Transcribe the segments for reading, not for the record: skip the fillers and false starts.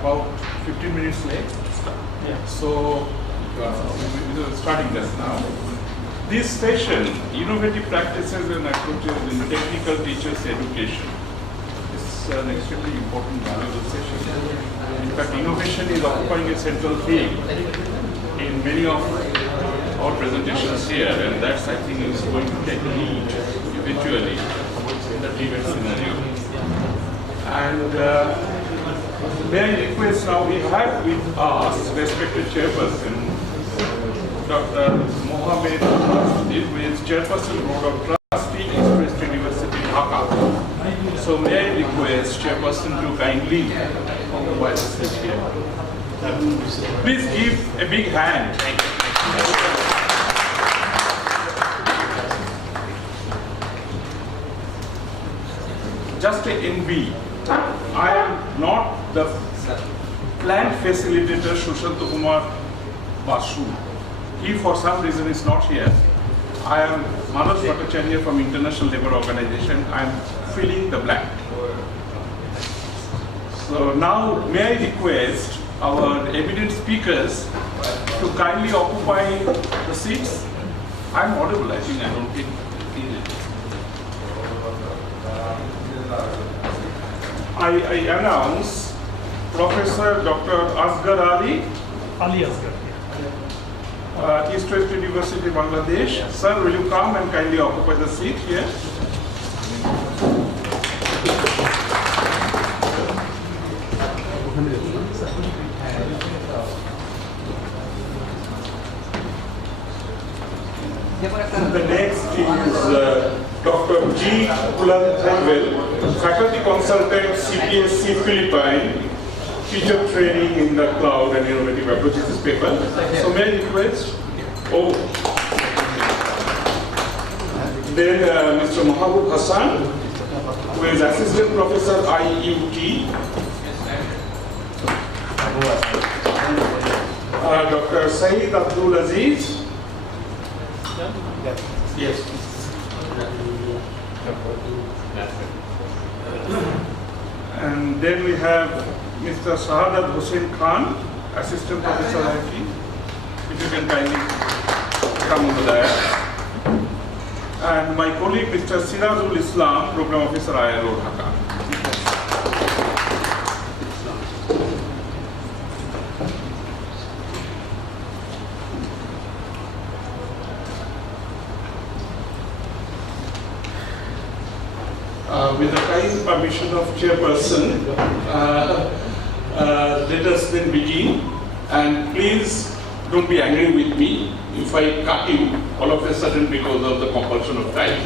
about 15 minutes late. Yeah. So, we're starting this now. This session, innovative practices and approaches in technical teachers education, is an extremely important, valuable session. In fact, innovation is occupying a central theme in many of our presentations here, and that's, I think, is going to take lead eventually in the TVET scenario. And may I request now, we have with us respected chairperson, Dr. Mohammed, who is chairperson Board of Trustees, East West University, Dhaka. So may I request chairperson to kindly occupy the seat here. Please give a big hand. Just a NB. I am not the plant facilitator Sushant Kumar Basu. He, for some reason, is not here. I am Manoj Bhattacharya from International Labour Organization. I am filling the blank. So now, may I request our eminent speakers to kindly occupy the seats? I am audible, I think. I don't think. I announce Professor Dr. Asghar Ali Asghar. East West University, Bangladesh. Sir, will you come and kindly occupy the seat here? The next is Dr. G. Kulan, Faculty Consultant, CPSC Philippines. Teacher training in the cloud and innovative approaches is paper. So may I request? Oh. Then Mr. Mahabub Hassan, who is Assistant Professor IUT. Dr. Saeed Abdul Aziz. Yes. And then we have Mr. Shahadat Hussain Khan, Assistant Professor IT. If you can kindly come over there. And my colleague, Mr. Sirazul Islam, Program Officer, ILO, Dhaka. With the kind permission of chairperson, let us then begin, and please don't be angry with me if I cut you all of a sudden because of the compulsion of time.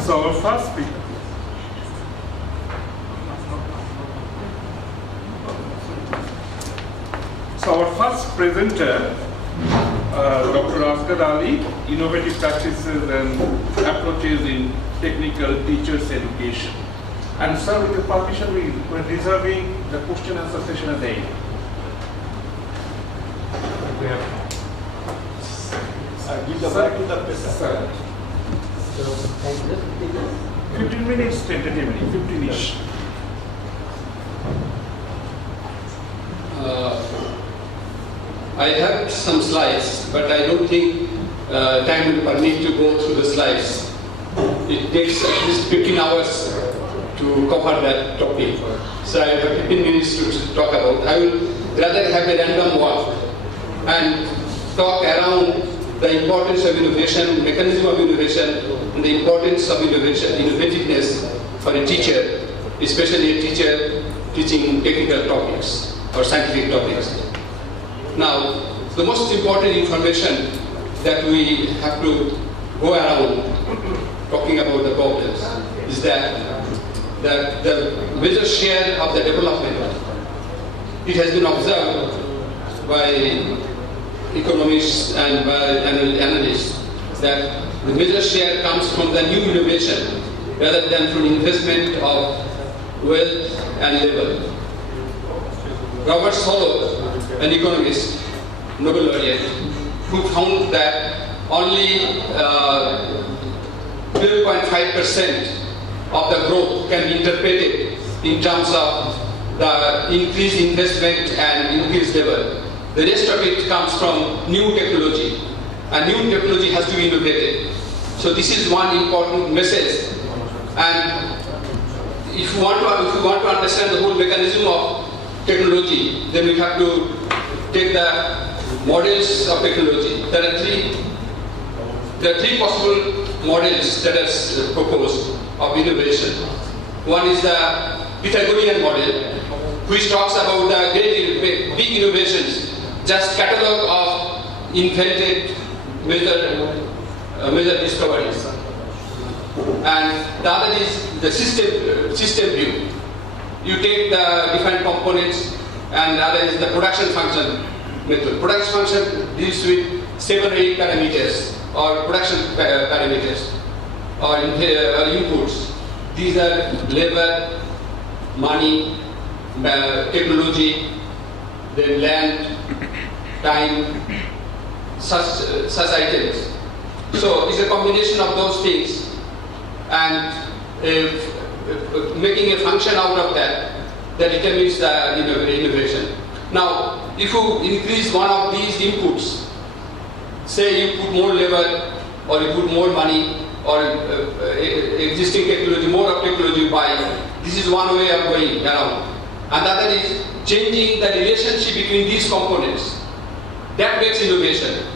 So our first speaker. So our first presenter, Dr. Asghar Ali, Innovative Practices and Approaches in Technical Teachers Education. And sir, with the permission, we're reserving the question and answer session at the end. We have give the back to the professor. 15 minutes tentatively, 15-ish. I have some slides, but I don't think time will permit to go through the slides. It takes at least 15 hours to cover that topic. So I have 15 minutes to talk about. I will rather have a random walk and talk around the importance of innovation, mechanism of innovation, and the importance of innovation, innovativeness for a teacher, especially a teacher teaching technical topics or scientific topics. Now, the most important information that we have to go around talking about the problems is that the major share of the development, it has been observed by economists and by analysts that the major share comes from the new innovation rather than from investment of wealth and labor. Robert Solow, an economist, Nobel laureate, who found that only 12.5% of the growth can be interpreted in terms of the increased investment and increased level. The rest of it comes from new technology, and new technology has to be innovated. So this is one important message. And if you want to understand the whole mechanism of technology, then we have to take the models of technology. There are three possible models that are proposed of innovation. One is the Pythagorean model, which talks about the big innovations, just catalogue of invented major discoveries. And the other is the system view. You take the different components, and the other is the production function method. Production function deals with 7 or 8 parameters, or production parameters, or inputs. These are labor, money, technology, then land, time, such items. So it's a combination of those things, and making a function out of that determines the innovation. Now, if you increase one of these inputs, say you put more labor, or you put more money, or existing technology, more of technology you buy, this is one way of going around. And the other is changing the relationship between these components. That makes innovation.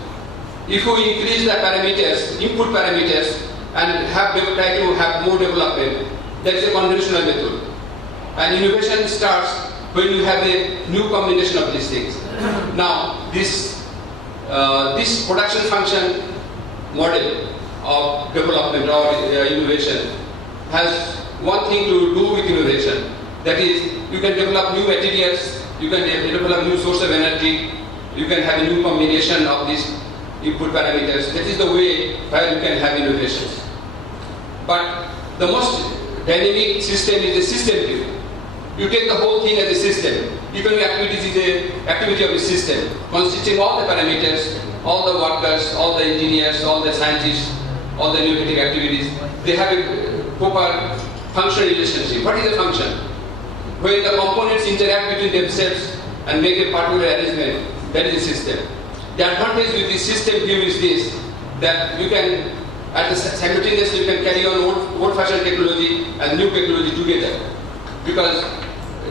If you increase the parameters, input parameters, and try to have more development, that is a conventional method. And innovation starts when you have a new combination of these things. Now, this production function model of development or innovation has one thing to do with innovation. That is, you can develop new materials, you can develop new source of energy, you can have a new combination of these input parameters. That is the way where you can have innovations. But the most dynamic system is the system view. You take the whole thing as a system. Economic activities is an activity of a system, consisting of all the parameters, all the workers, all the engineers, all the scientists, all the innovative activities. They have a proper functional relationship. What is a function? When the components interact between themselves and make a particular arrangement, that is a system. The advantage with this system view is this, that you can, simultaneously you can carry on old-fashioned technology and new technology together, because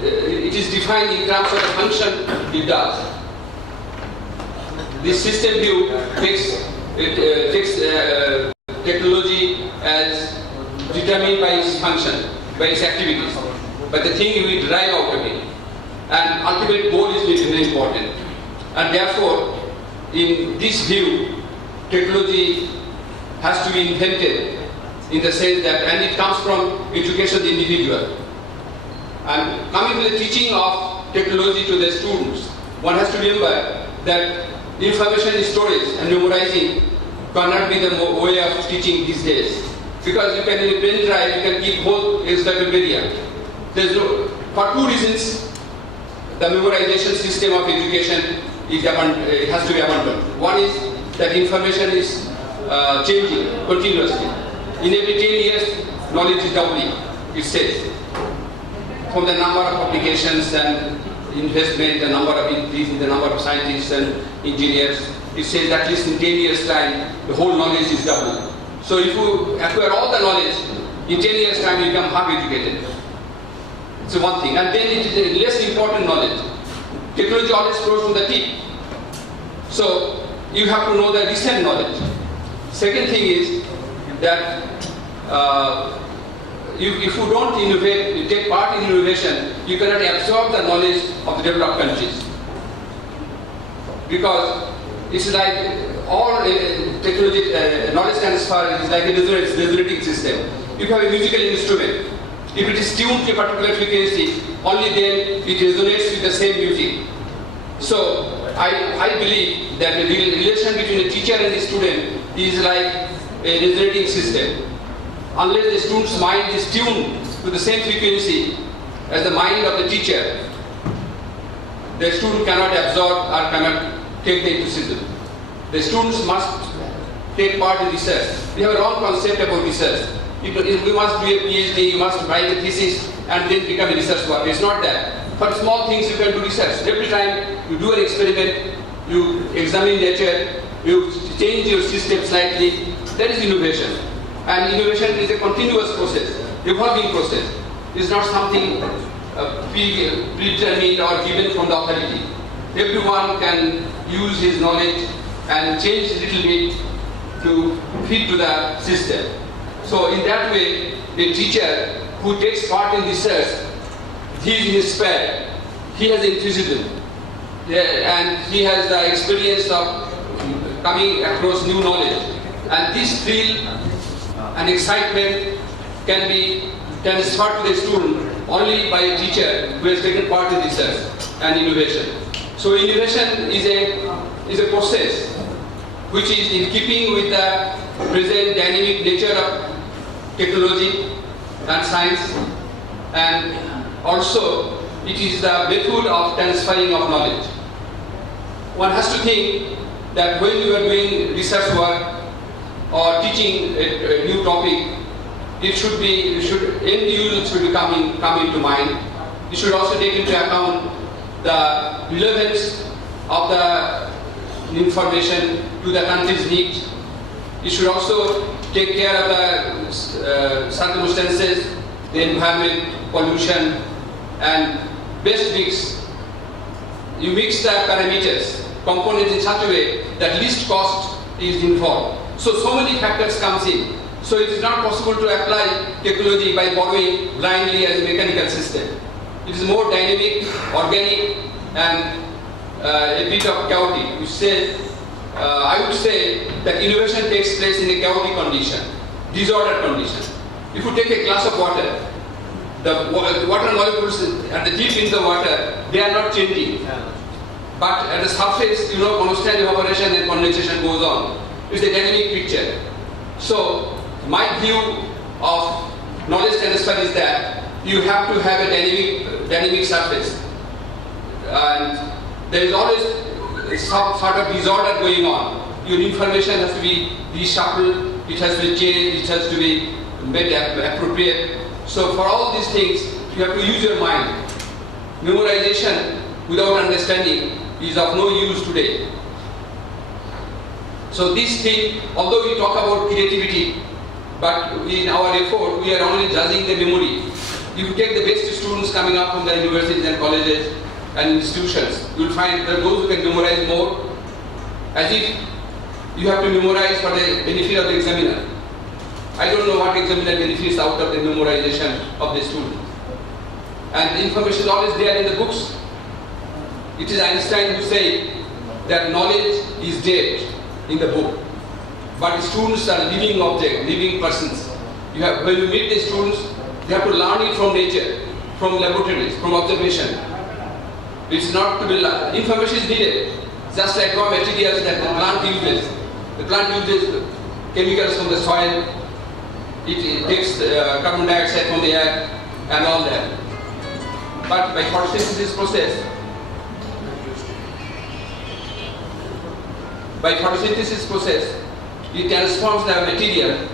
it is defined in terms of the function it does. This system view takes technology as determined by its function, by its activities, by the thing we derive out of it. And ultimate goal is very important. And therefore, in this view, technology has to be invented in the sense that, and it comes from education of the individual. And coming to the teaching of technology to the students, one has to remember that information storage and memorizing cannot be the way of teaching these days. Because you can, in a pen drive, you can keep whole encyclopedia. For two reasons, the memorization system of education has to be abandoned. One is that information is changing continuously. In every 10 years, knowledge is doubling, it says. From the number of publications and investment, the number of increase in the number of scientists and engineers, it says that at least in 10 years' time, the whole knowledge is doubled. So if you acquire all the knowledge, in 10 years' time you become half educated. So one thing. And then it is a less important knowledge. Technology always flows from the tip. So you have to know the recent knowledge. Second thing is that if you don't innovate, you take part in innovation, you cannot absorb the knowledge of the developed countries. Because it's like all technology, knowledge transfer is like a resonating system. If you have a musical instrument, if it is tuned to a particular frequency, only then it resonates with the same music. So I believe that the relation between a teacher and a student is like a resonating system. Unless the student's mind is tuned to the same frequency as the mind of the teacher, the student cannot absorb or cannot take the criticism. The students must take part in research. We have a wrong concept about research. You must do a PhD, you must write a thesis and then become a research worker. It's not that. For small things you can do research. Every time you do an experiment, you examine nature, you change your system slightly, that is innovation. And innovation is a continuous process, evolving process. It's not something predetermined or given from the authority. Everyone can use his knowledge and change a little bit to fit to the system. So in that way, a teacher who takes part in research, he is inspired, he has enthusiasm, and he has the experience of coming across new knowledge. And this thrill and excitement can be transferred to the student only by a teacher who has taken part in research and innovation. So innovation is a process which is in keeping with the present dynamic nature of technology and science, and also it is the method of transferring of knowledge. One has to think that when you are doing research work or teaching a new topic, end use should come into mind. You should also take into account the relevance of the information to the country's needs. You should also take care of the circumstances, the environment, pollution, and best mix. You mix the parameters, components in such a way that least cost is involved. So many factors comes in. So it is not possible to apply technology by borrowing blindly as a mechanical system. It is more dynamic, organic, and a bit of chaotic. I would say that innovation takes place in a chaotic condition, disordered condition. If you take a glass of water, the water molecules at the deep in the water, they are not changing. But at the surface, constant evaporation and condensation goes on. It's a dynamic picture. So my view of knowledge transfer is that you have to have a dynamic surface. And there is always some sort of disorder going on. Your information has to be reshuffled, it has to be changed, it has to be made appropriate. So for all these things, you have to use your mind. Memorization without understanding is of no use today. So this thing, although we talk about creativity, but in our effort, we are only judging the memory. If you take the best students coming up from the universities and colleges and institutions, you will find that those who can memorize more, as if you have to memorize for the benefit of the examiner. I don't know what examiner benefits out of the memorization of the student. And the information is always there in the books. It is Einstein who said that knowledge is dead in the book. But students are living objects, living persons. When you meet the students, they have to learn it from nature, from laboratories, from observation. It's not to be learned. Information is needed, just like raw materials that the plant uses. The plant uses chemicals from the soil. It takes carbon dioxide from the air and all that. But by photosynthesis process, it transforms the material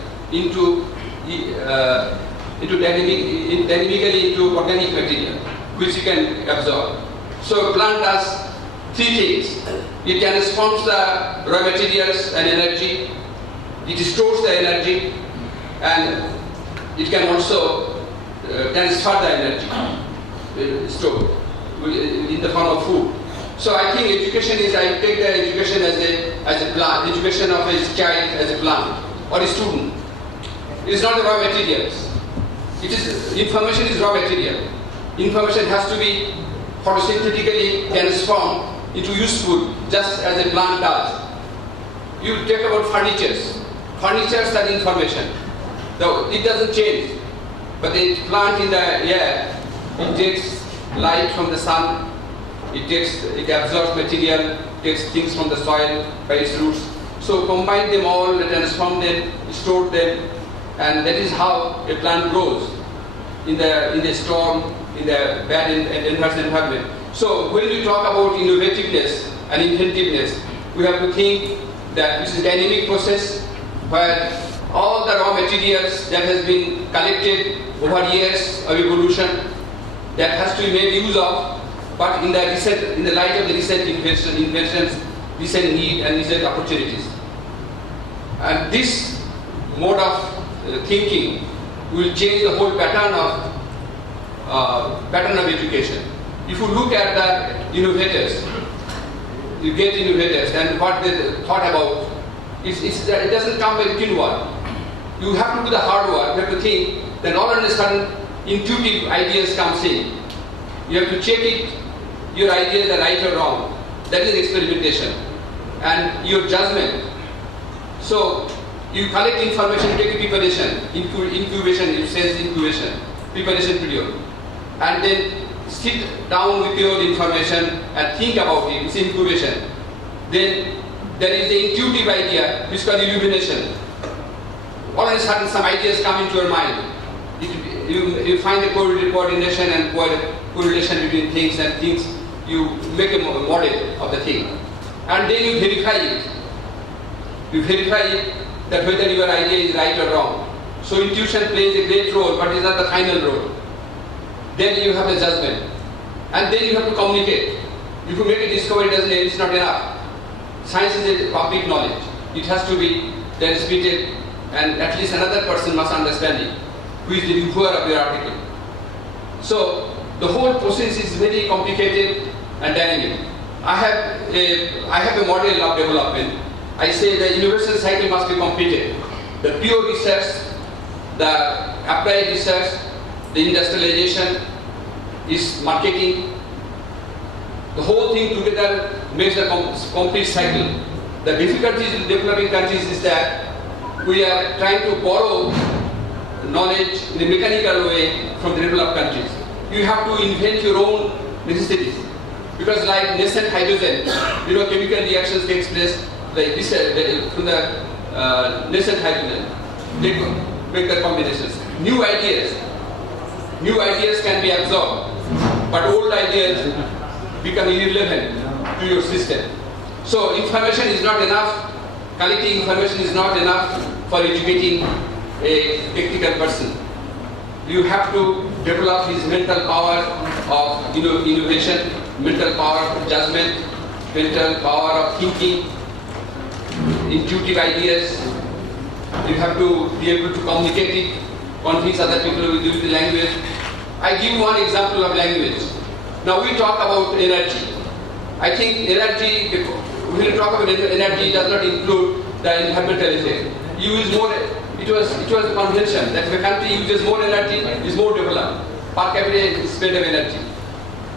dynamically into organic material, which you can absorb. So plant does three things. It transforms the raw materials and energy, it stores the energy, and it can also transfer the energy stored in the form of food. So I think education is, I take the education as a plant, education of a child as a plant or a student. It is not the raw materials. Information is raw material. Information has to be photosynthetically transformed into useful, just as a plant does. You take about furnitures. Furnitures are information. Though it doesn't change, but the plant in the air, it takes light from the sun, it absorbs material, takes things from the soil by its roots. So combine them all, transform them, store them, and that is how a plant grows in the storm, in the bad environment. So when we talk about innovativeness and inventiveness, we have to think that this is a dynamic process where all the raw materials that has been collected over years of evolution, that has to be made use of, but in the light of the recent inventions, recent need and recent opportunities. And this mode of thinking will change the whole pattern of education. If you look at the innovators, you get innovators and what they thought about, it doesn't come by routine work. You have to do the hard work, you have to think, then all of a sudden intuitive ideas comes in. You have to check it, your ideas are right or wrong. That is experimentation. And your judgment. So you collect information, take a preparation, incubation, it says incubation, preparation period. And then sit down with your information and think about it, it's incubation. Then there is the intuitive idea, which is called illumination. All of a sudden some ideas come into your mind. You find the coordination and correlation between things and things, you make a model of the thing. And then you verify it. You verify it that whether your idea is right or wrong. So intuition plays a great role, but it is not the final role. Then you have the judgment. And then you have to communicate. If you make a discovery, it's not enough. Science is a public knowledge. It has to be transmitted, and at least another person must understand it, who is the reviewer of your article. So the whole process is very complicated and dynamic. I have a model of development. I say the universal cycle must be completed. The pure research, the applied research, the industrialization is marketing. The whole thing together makes the complete cycle. The difficulties in developing countries is that we are trying to borrow knowledge in a mechanical way from the developed countries. You have to invent your own necessities. Because like nascent hydrogen, chemical reactions takes place like this from the nascent hydrogen. They make the combinations. New ideas can be absorbed, but old ideas become irrelevant to your system. So information is not enough. Collecting information is not enough for educating a technical person. You have to develop his mental power of innovation, mental power of judgment, mental power of thinking, intuitive ideas. You have to be able to communicate it, convince other people with the language. I give one example of language. Now we talk about energy. I think energy, when we talk about energy, does not include the environmental effect. It was a convention that if a country uses more energy, is more developed. Per capita spend of energy.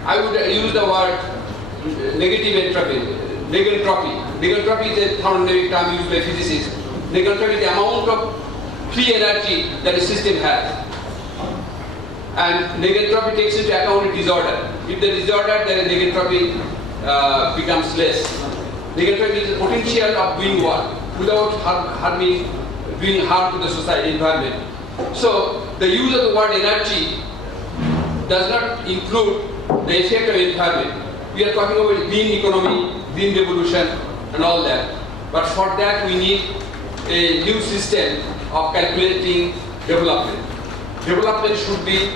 I would use the word negative entropy, negentropy. Negentropy is a thermodynamic term used by physicists. Negentropy is the amount of free energy that a system has. And negentropy takes into account a disorder. If there is disorder, then negentropy becomes less. Negentropy is the potential of doing work without doing harm to the society environment. So the use of the word energy does not include the effect of environment. We are talking about green economy, green revolution and all that. But for that we need a new system of calculating development. Development should be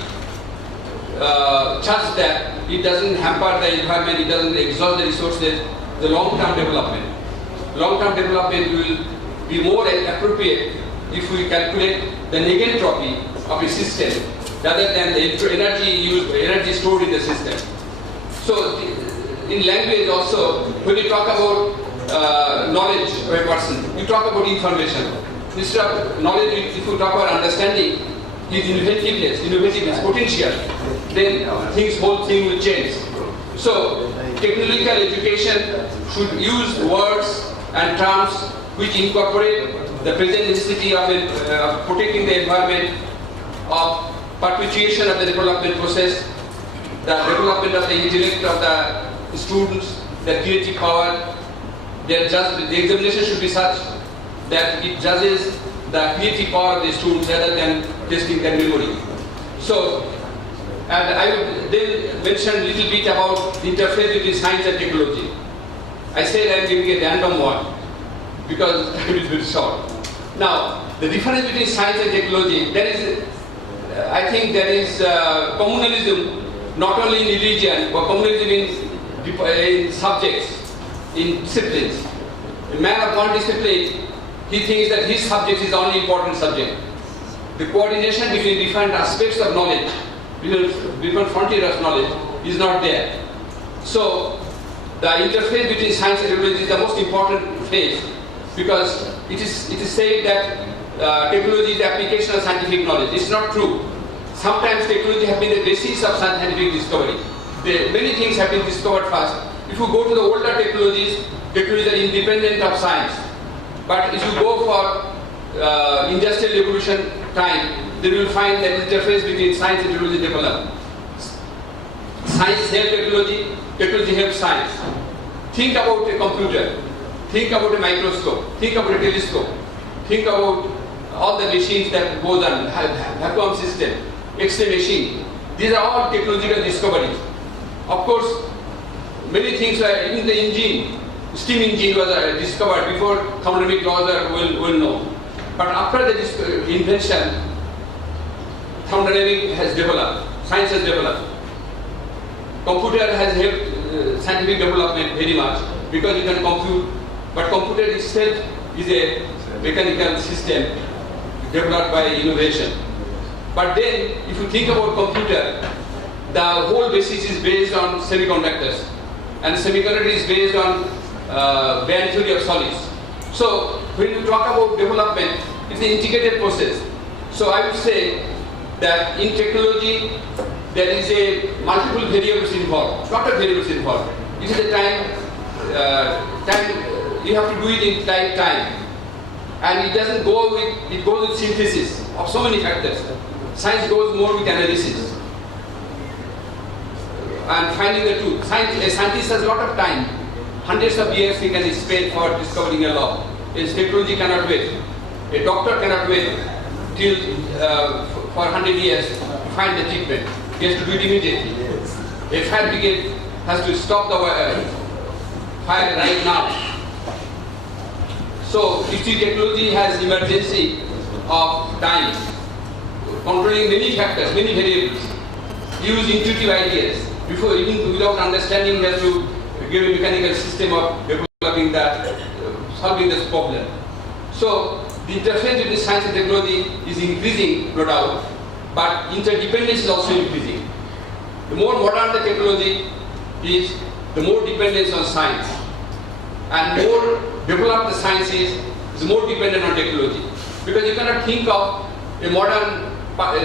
such that it doesn't hamper the environment, it doesn't exhaust the resources, the long-term development. Long-term development will be more appropriate if we calculate the negentropy of a system rather than the energy stored in the system. So in language also, when you talk about knowledge of a person, you talk about information. Instead of knowledge, if you talk about understanding, is innovativeness, potential, then whole thing will change. So technological education should use words and terms which incorporate the present necessity of protecting the environment, of perpetuation of the development process, the development of the intellect of the students, their creative power. The examination should be such that it judges the creative power of the students rather than testing their memory. So, and I would then mention a little bit about the interface between science and technology. I said I am giving a random one because time is very short. Now, the difference between science and technology, I think there is communalism not only in religion, but communalism in subjects, in disciplines. A man of one discipline, he thinks that his subject is the only important subject. The coordination between different aspects of knowledge, different frontiers of knowledge, is not there. So, the interface between science and technology is the most important phase, because it is said that technology is the application of scientific knowledge. It's not true. Sometimes technology has been the basis of scientific discovery. Many things have been discovered first. If you go to the older technologies are independent of science. But if you go for industrial revolution time, then you will find that interface between science and technology developed. Science helps technology, technology helps science. Think about a computer, think about a microscope, think about a telescope, think about all the machines that goes on, vacuum system, X-ray machine. These are all technological discoveries. Of course, many things were in the engine. Steam engine was discovered before thermodynamic laws are well known. But after the invention, thermodynamics has developed, science has developed. Computer has helped scientific development very much because you can compute, but computer itself is a mechanical system developed by innovation. But then, if you think about computer, the whole basis is based on semiconductors, and semiconductor is based on band theory of solids. So, when you talk about development, it's an integrated process. So, I would say that in technology, there is a multiple variables involved, lot of variables involved. It is a time, you have to do it in time. And it doesn't go with, it goes with synthesis of so many factors. Science goes more with analysis and finding the truth. A scientist has a lot of time. Hundreds of years he can spend for discovering a law. His technology cannot wait. A doctor cannot wait till for 100 years to find the treatment. He has to do it immediately. A fire brigade has to stop the fire right now. So, if the technology has emergency of time, controlling many factors, many variables, use intuitive ideas. Before, even without understanding, he has to give a mechanical system of developing that, solving this problem. So, the interface between science and technology is increasing, no doubt, but interdependence is also increasing. The more modern the technology is, the more dependence on science. And more developed the science is more dependent on technology. Because you cannot think of a modern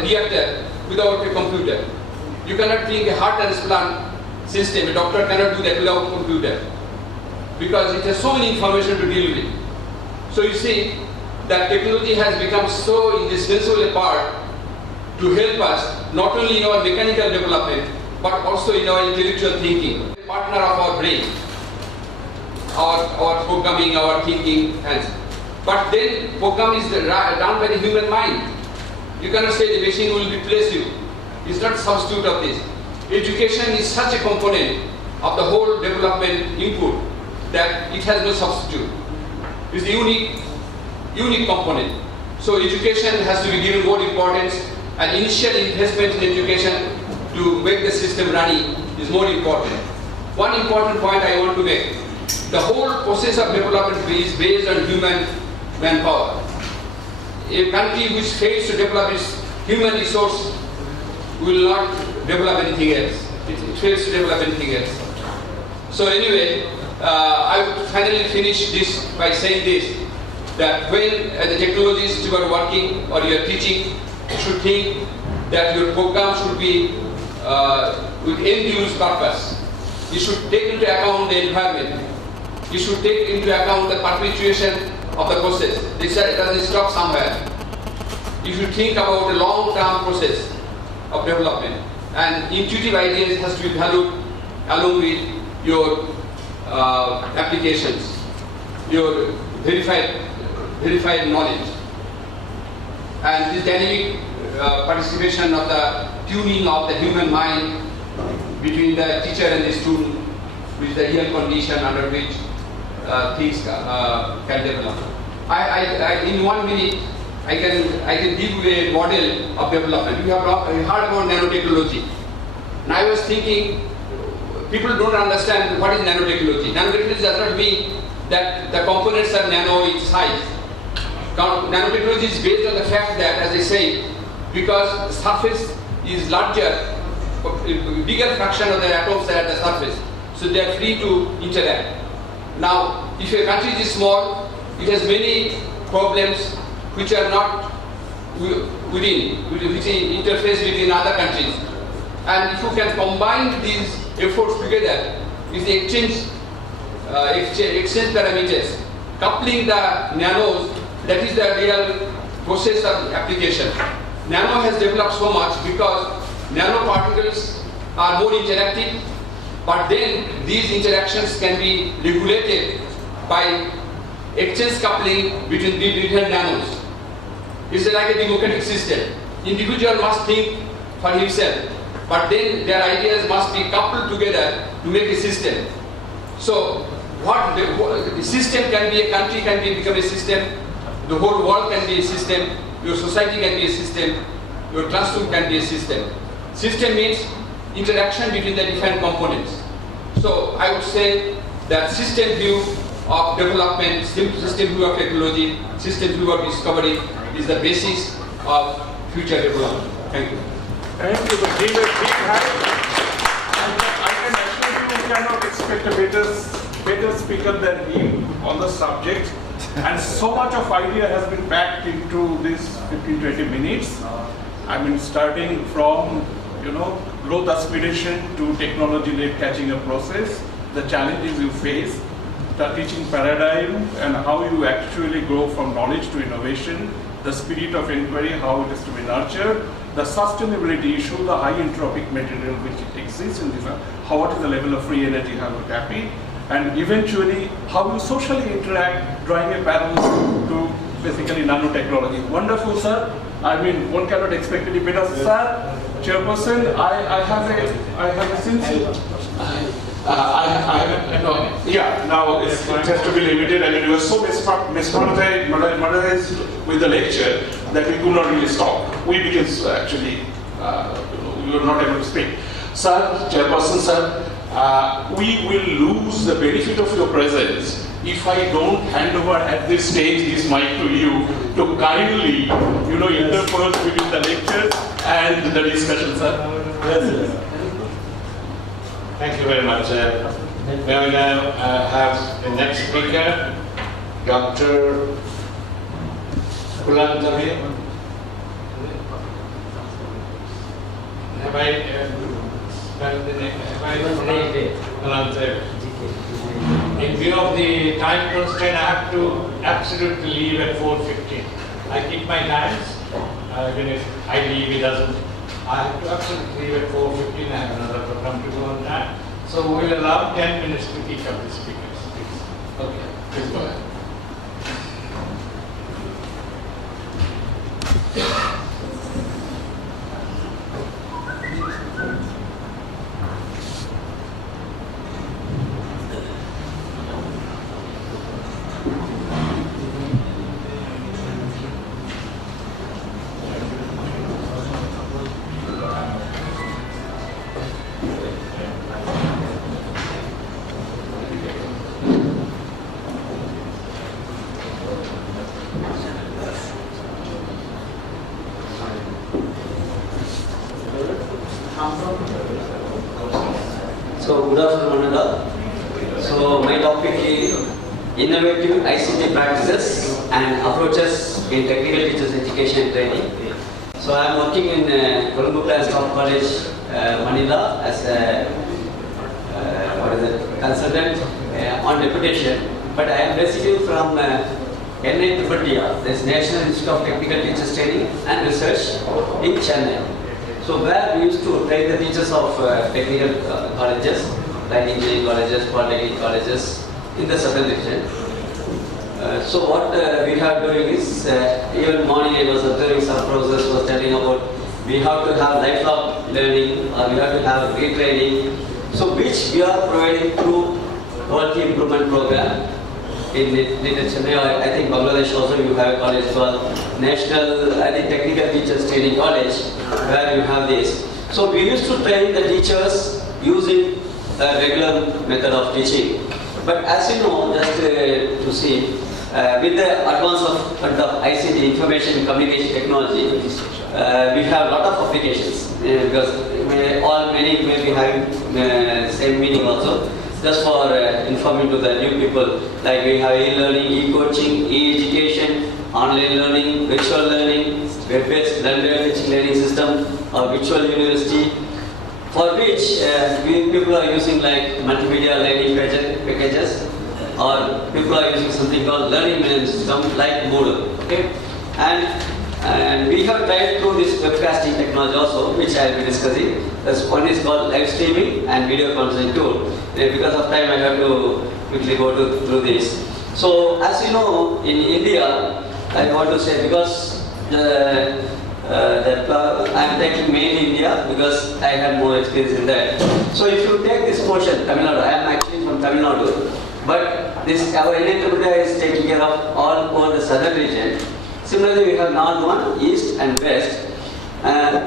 reactor without a computer. You cannot think a heart transplant system, a doctor cannot do that without a computer. Because it has so many information to deal with. So you see that technology has become so indispensable a part to help us not only in our mechanical development but also in our intellectual thinking. A partner of our brain, our programming, our thinking, but then program is done by the human mind. You cannot say the machine will replace you. It's not a substitute of this. Education is such a component of the whole development input that it has no substitute. It's a unique component. So education has to be given more importance, and initial investment in education to make the system running is more important. One important point I want to make: the whole process of development is based on human manpower. A country which fails to develop its human resource will not develop anything else. It fails to develop anything else. So anyway, I would finally finish this by saying this, that when the technologies you are working or you are teaching, you should think that your program should be with end-use purpose. You should take into account the environment. You should take into account the perpetuation of the process. It doesn't stop somewhere. You should think about a long-term process of development, and intuitive ideas has to be valued along with your applications, your verified knowledge, and this dynamic participation of the tuning of the human mind between the teacher and the student, which is the real condition under which things can develop. In 1 minute, I can give you a model of development. You have heard about nanotechnology. And I was thinking, people don't understand what is nanotechnology. Nanotechnology does not mean that the components are nano in size. Nanotechnology is based on the fact that, as I say, because the surface is larger, a bigger fraction of the atoms are at the surface, so they are free to interact. Now, if a country is small, it has many problems which are not which interface within other countries. And if you can combine these efforts together with the exchange parameters, coupling the nanos, that is the real process of application. Nano has developed so much because nanoparticles are more interactive, but then these interactions can be regulated by exchange coupling between different nanos. It's like a democratic system. Individual must think for himself, but then their ideas must be coupled together to make a system. So, what the system can be, a country can become a system, the whole world can be a system, your society can be a system, your classroom can be a system. System means interaction between the different components. So, I would say that system view of development, system view of technology, system view of discovery is the basis of future development. Thank you. Thank you. But give a big hand. I can assure you, you cannot expect a better speaker than him on the subject. And so much of idea has been packed into this 15-20 minutes. I mean, starting from, growth aspiration to technology-led catching up process, the challenges you face, the teaching paradigm, and how you actually grow from knowledge to innovation, the spirit of inquiry, how it is to be nurtured, the sustainability issue, the high entropic material which exists in this, what is the level of free energy, how you tap it, and eventually how you socially interact, drawing a parallel to basically nanotechnology. Wonderful, sir. I mean, one cannot expect any better, sir. Chairperson, I have a sincere. Now it has to be limited. I mean, we were so mesmerized with the lecture that we could not really stop. We became actually, we were not able to speak. Sir, Chairperson, sir, we will lose the benefit of your presence if I don't hand over at this stage this mic to you to kindly, interpose between the lecture and the discussion, sir. Yes. Thank you very much. May we now have the next speaker, Dr. Kulantari. Have I spelled the name? Kulantari. In view of the time constraint, I have to absolutely leave at 4:15. I keep my times, even if I leave, it doesn't. I have to absolutely leave at 4:15. I have another program to go on that. So we'll allow 10 minutes to each of the speakers, please. Okay, please go ahead. So good afternoon, all. So my topic is innovative ICT practices and approaches in technical teachers education and training. So I am working in Colombo Staff College, Manila as a consultant on deputation. But I am basically from NITTIA, that's National Institute of Technical Teachers Training and Research in Chennai. So where we used to train the teachers of technical colleges, like engineering colleges, polytechnic colleges in the southern region. So what we are doing is, even morning I was observing some process was telling about we have to have lifelong learning, or we have to have retraining, so which we are providing through quality improvement program. In Chennai, I think Bangladesh also you have a college called National Technical Teachers Training College, where you have this. So we used to train the teachers using the regular method of teaching. But as you know, just to see, with the advance of ICT, information communication technology, we have a lot of applications because many may be having same meaning also. Just for informing to the new people, like we have e-learning, e-coaching, e-education, online learning, virtual learning, web-based blended learning system, or virtual university, for which people are using like multimedia learning packages, or people are using something called learning management system like Moodle. Okay, and we have tried through this webcasting technology also, which I will be discussing. One is called live streaming and video conferencing tool. Because of time, I have to quickly go through this. So, as you know, in India, I want to say because I am taking mainly India because I have more experience in that. So, if you take this portion, Tamil Nadu, I am actually from Tamil Nadu, but this our Indian is taking care of all over the southern region. Similarly, we have north one, east and west.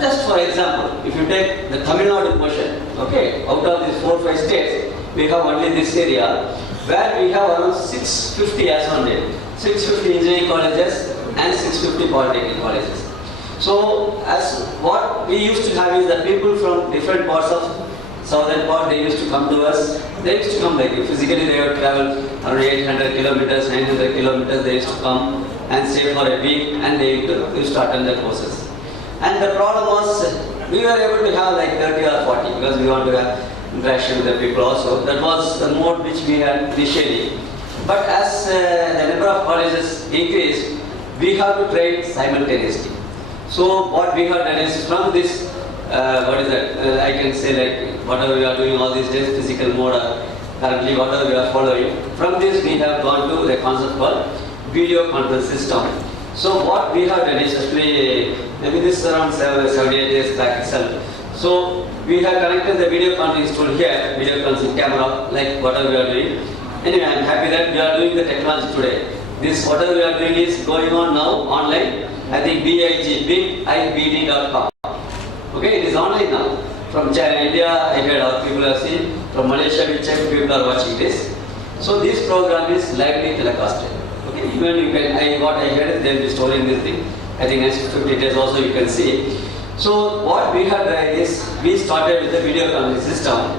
Just for example, if you take the Tamil Nadu portion, okay, out of these 4-5 states, we have only this area where we have around 650 as on date, 650 engineering colleges and 650 polytechnic colleges. So, as what we used to have is that people from different parts of southern part, they used to come to us. They used to come like physically, they would travel around 800 kilometers, 900 kilometers. They used to come and stay for a week, and they used to attend the courses. And the problem was, we were able to have like 30 or 40 because we want to have interaction with the people also. That was the mode which we had initially. But as the number of colleges increased, we have to train simultaneously. So what we have done is from this, I can say like whatever we are doing all these days, physical mode or currently whatever we are following, from this we have gone to the concept called video conference system. So what we have done is actually, maybe this is around 7-8 days back itself. So we have connected the video conference tool here, video conference camera, like whatever we are doing. Anyway, I am happy that we are doing the technology today. This whatever we are doing is going on now online. I think bigibd.com. Okay, it is online now. From China, India, I heard our people are seeing. From Malaysia, we check people are watching this. So this program is lively telecasted. Okay, even you can, what I heard is they will be storing this thing. I think next 50 days also you can see. So what we have done is, we started with the video conference system.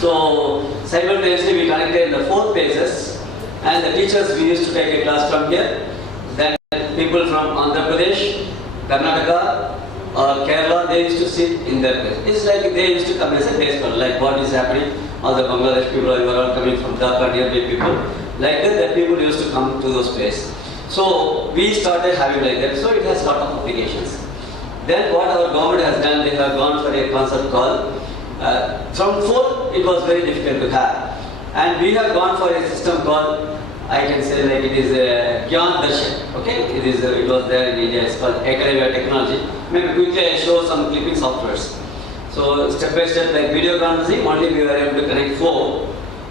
So simultaneously we connected the 4 places, and the teachers we used to take a class from here. Then people from Andhra Pradesh, Karnataka, or Kerala, they used to sit in their place. It's like they used to come as a baseball, like what is happening. All the Bangladesh people are all coming from Dhaka, nearby people. Like that, the people used to come to those places. So we started having like that. So it has lot of applications. Then what our government has done, they have gone for a concept called, from 4 it was very difficult to have. And we have gone for a system called, I can say like it is a Gyan Darshan. Okay, it was there in India. It's called Ekademia technology. Maybe quickly I show some clipping softwares. So step by step, like video conferencing, only we were able to connect 4.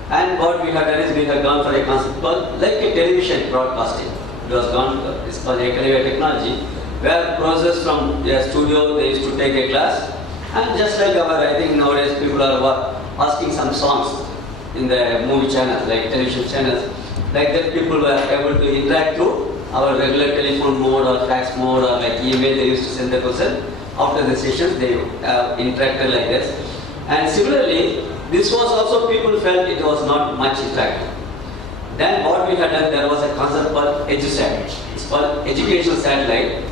And what we have done is we have gone for a concept called like a television broadcasting. It was gone. It's called Ekademia technology, where process from their studio they used to take a class, and just like I think nowadays people are asking some songs in the movie channels, like television channels. Like that, people were able to interact through our regular telephone mode or fax mode or like email. They used to send the question. After the sessions, they interacted like this. And similarly, this was also people felt it was not much interactive. Then what we had done, there was a concept called EduSat. It's called Educational Satellite,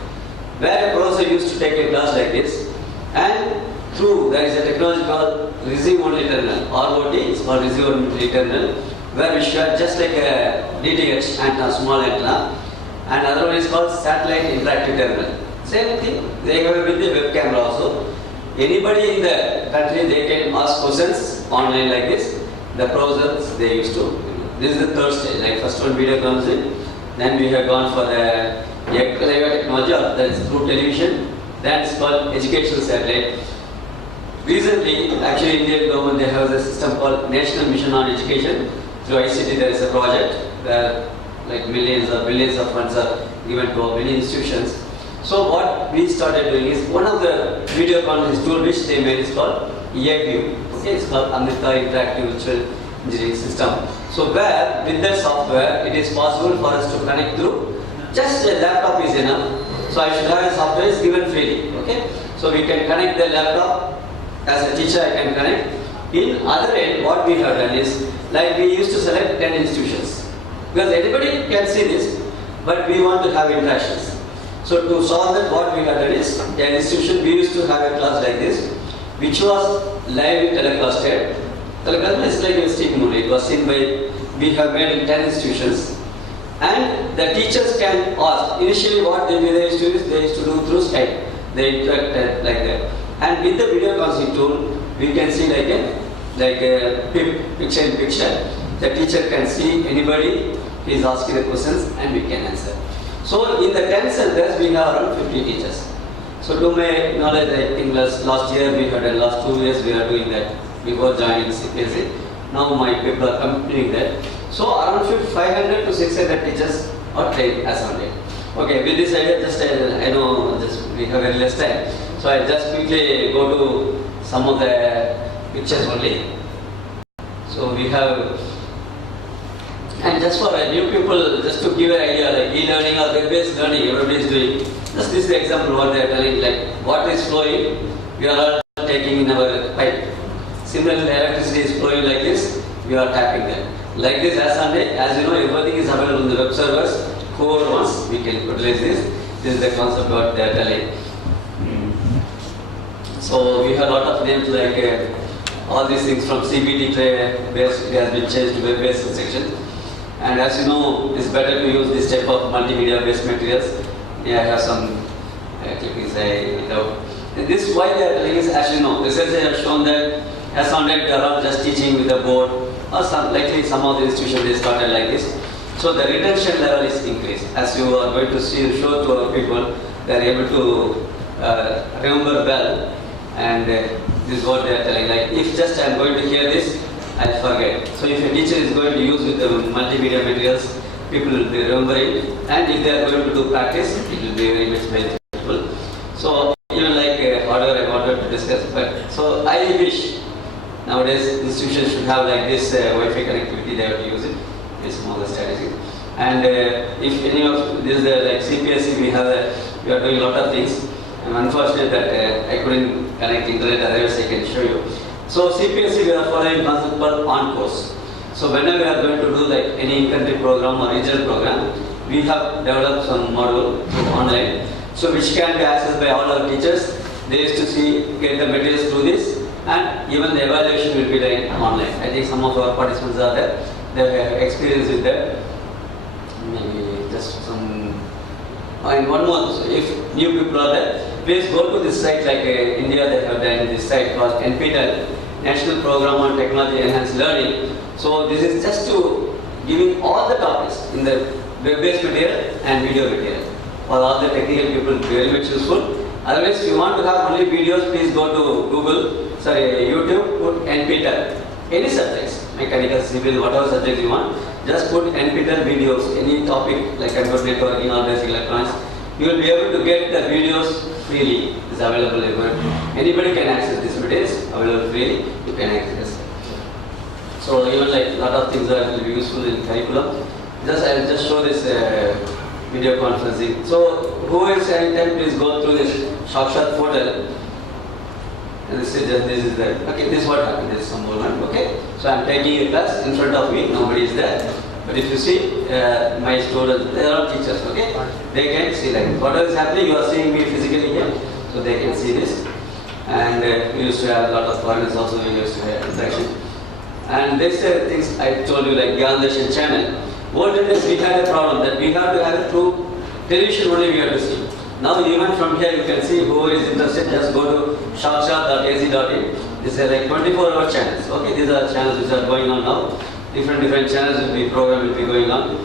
where a professor used to take a class like this, and through there is a technology called Receive Only Terminal, ROT. It's called Receive Only Terminal, where we share just like a DTH antenna, small antenna, and another one is called Satellite Interactive Terminal. Same thing, they have with the web camera also. Anybody in the country, they can ask questions online like this. The professors, they used to. This is the 3rd stage, like first one video comes in, then we have gone for the technology, that is through television, then it's called Educational Satellite. Recently, actually Indian government, they have a system called National Mission on Education. Through ICT, there is a project where like millions or billions of funds are given to many institutions. So what we started doing is, one of the video conference tool which they made is called EIView. Okay, it's called Amrita Interactive Virtual Engineering System. So where with that software it is possible for us to connect through just a laptop is enough. So I should have a software is given freely. Okay, so we can connect the laptop. As a teacher I can connect. In other end, what we have done is, like we used to select 10 institutions. Because anybody can see this, but we want to have interactions. So to solve that, what we have done is, an institution, we used to have a class like this, which was live telecasted. Telecast is like a stream only. It was seen by, we have made in 10 institutions. And the teachers can ask, initially what they used to do is, they used to do through Skype. They interact like that. And with the video conferencing tool, we can see like a picture in picture. The teacher can see anybody, he is asking the questions and we can answer. So in the 10 centers, we have around 50 teachers. So to my knowledge, I think last year we had, and last 2 years we are doing that before joining CPSC. Now my people are completing that. So around 500 to 600 teachers are trained as on date. Okay, with this idea, just I know we have very less time. So I just quickly go to some of the pictures only. So we have, and just for new people, just to give an idea, like e-learning or web-based learning, everybody is doing. Just this is the example what they are telling, like what is flowing, we are all taking in our pipe. Similarly, the electricity is flowing like this, we are tapping them. Like this, as you know, everything is available on the web servers. Whoever wants, we can utilize this. This is the concept what they are telling. So we have a lot of names like all these things from CBT based, it has been changed to web-based instruction. And as you know, it's better to use this type of multimedia based materials. Yeah, I have some clippings I know. This why they are telling is, as you know, research has shown that as on that they are not just teaching with the board, or likely some of the institutions they started like this. So the retention level is increased. As you are going to show to our people, they are able to remember well. And this is what they are telling. Like if just I am going to hear this, I'll forget. So if a teacher is going to use with the multimedia materials, people will be remembering. And if they are going to do practice, it will be very much beneficial. So even like whatever I wanted to discuss, but so I wish nowadays institutions should have like this Wi-Fi connectivity. They have to use it. It's some of the strategy. And if any of this like CPSC, we are doing a lot of things. I'm unfortunate that I couldn't connect internet, otherwise I can show you. So CPSC, we are following concept called on course. So whenever we are going to do like any in-country program or regional program, we have developed some module online, so which can be accessed by all our teachers. They used to get the materials through this, and even the evaluation will be done online. I think some of our participants are there. They have experience with that. Maybe just some. And one more, so if new people are there, please go to this site. Like India, they have done this site called NPTEL, National Program on Technology Enhanced Learning. So this is just to giving all the topics in the web-based material and video material. For all the technical people, very much useful. Otherwise, if you want to have only videos, please go to YouTube, put NPTEL. Any subjects, mechanical, civil, whatever subject you want, just put NPTEL videos, any topic like computer networking or basic electronics. You will be able to get the videos freely. It's available everywhere. Anybody can access this materials, available freely, you can access. So even like a lot of things that will be useful in curriculum. I will just show this video conferencing. So who is anytime, please go through this Sakshat portal. And this is that. Okay, this is what happened. This is some movement. Okay, so I'm taking a class in front of me. Nobody is there. But if you see my students, they are all teachers. Okay, they can see like what is happening. You are seeing me physically here, so they can see this. And we used to have a lot of foreigners also. We used to have interaction. And these things I told you like Gyandarshan channel. Olden days we had a problem that we have to have it through television only. We have to see. Now even from here you can see who is interested, just go to shakshat.ac.in. These are like 24-hour channels. Okay, these are channels which are going on now. Different channels will be, program will be going on.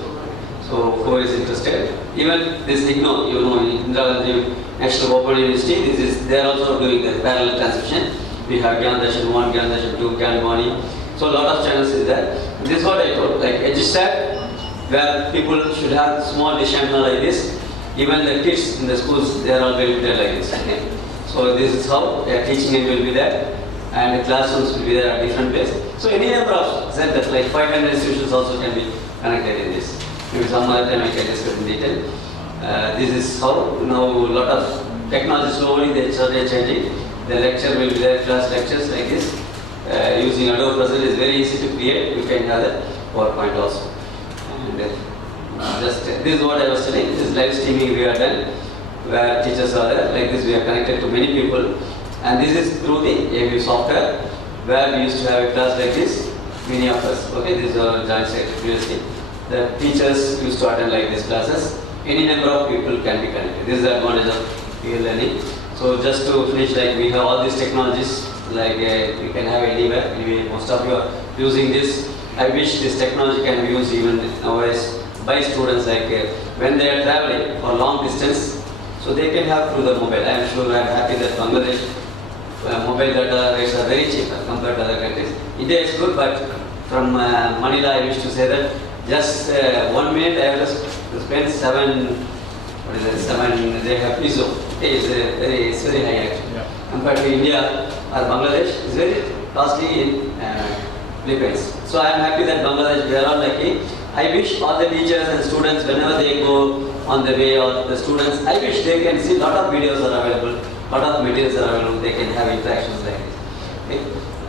So who is interested? Even this IGNO, you know, Indira Gandhi National Open University, they are also doing the parallel transmission. We have Gyandarshan 1, Gyandarshan 2, Gyanvani. So a lot of channels is there. And this is what I told, like EduStat, where people should have small dish antenna like this. Even the kids in the schools, they are all going to be like this. Okay? So this is how teaching aid will be there, and the classrooms will be there at different places. So any number of centers, like 500 institutions also can be connected in this. Maybe some other time I can discuss in detail. This is how now a lot of technology slowly they started changing. The lecture will be there, class lectures like this. Using Adobe Present is very easy to create. You can have the PowerPoint also. And just this is what I was telling. This live streaming we are done, where teachers are there. Like this, we are connected to many people, and this is through the AV software, where we used to have a class like this. Many of us, okay, this is our joint secretary previously. The teachers used to attend like these classes. Any number of people can be connected. This is the advantage of e-learning. So just to finish, like we have all these technologies, like we can have anywhere. Anyway, most of you are using this. I wish this technology can be used even nowadays by students, like when they are traveling for long distance, so they can have through the mobile. I am sure, I am happy that Bangladesh mobile data rates are very cheap compared to other countries. India is good, but from Manila I used to say that just 1 minute I have to spend 7 they have piso. It's very high actually. Yeah. Compared to India or Bangladesh, it's very costly in Philippines. So I am happy that Bangladesh, we are all lucky. I wish all the teachers and students, whenever they go on the way, or the students, I wish they can see lot of videos are available, lot of materials are available, they can have interactions like this. Okay?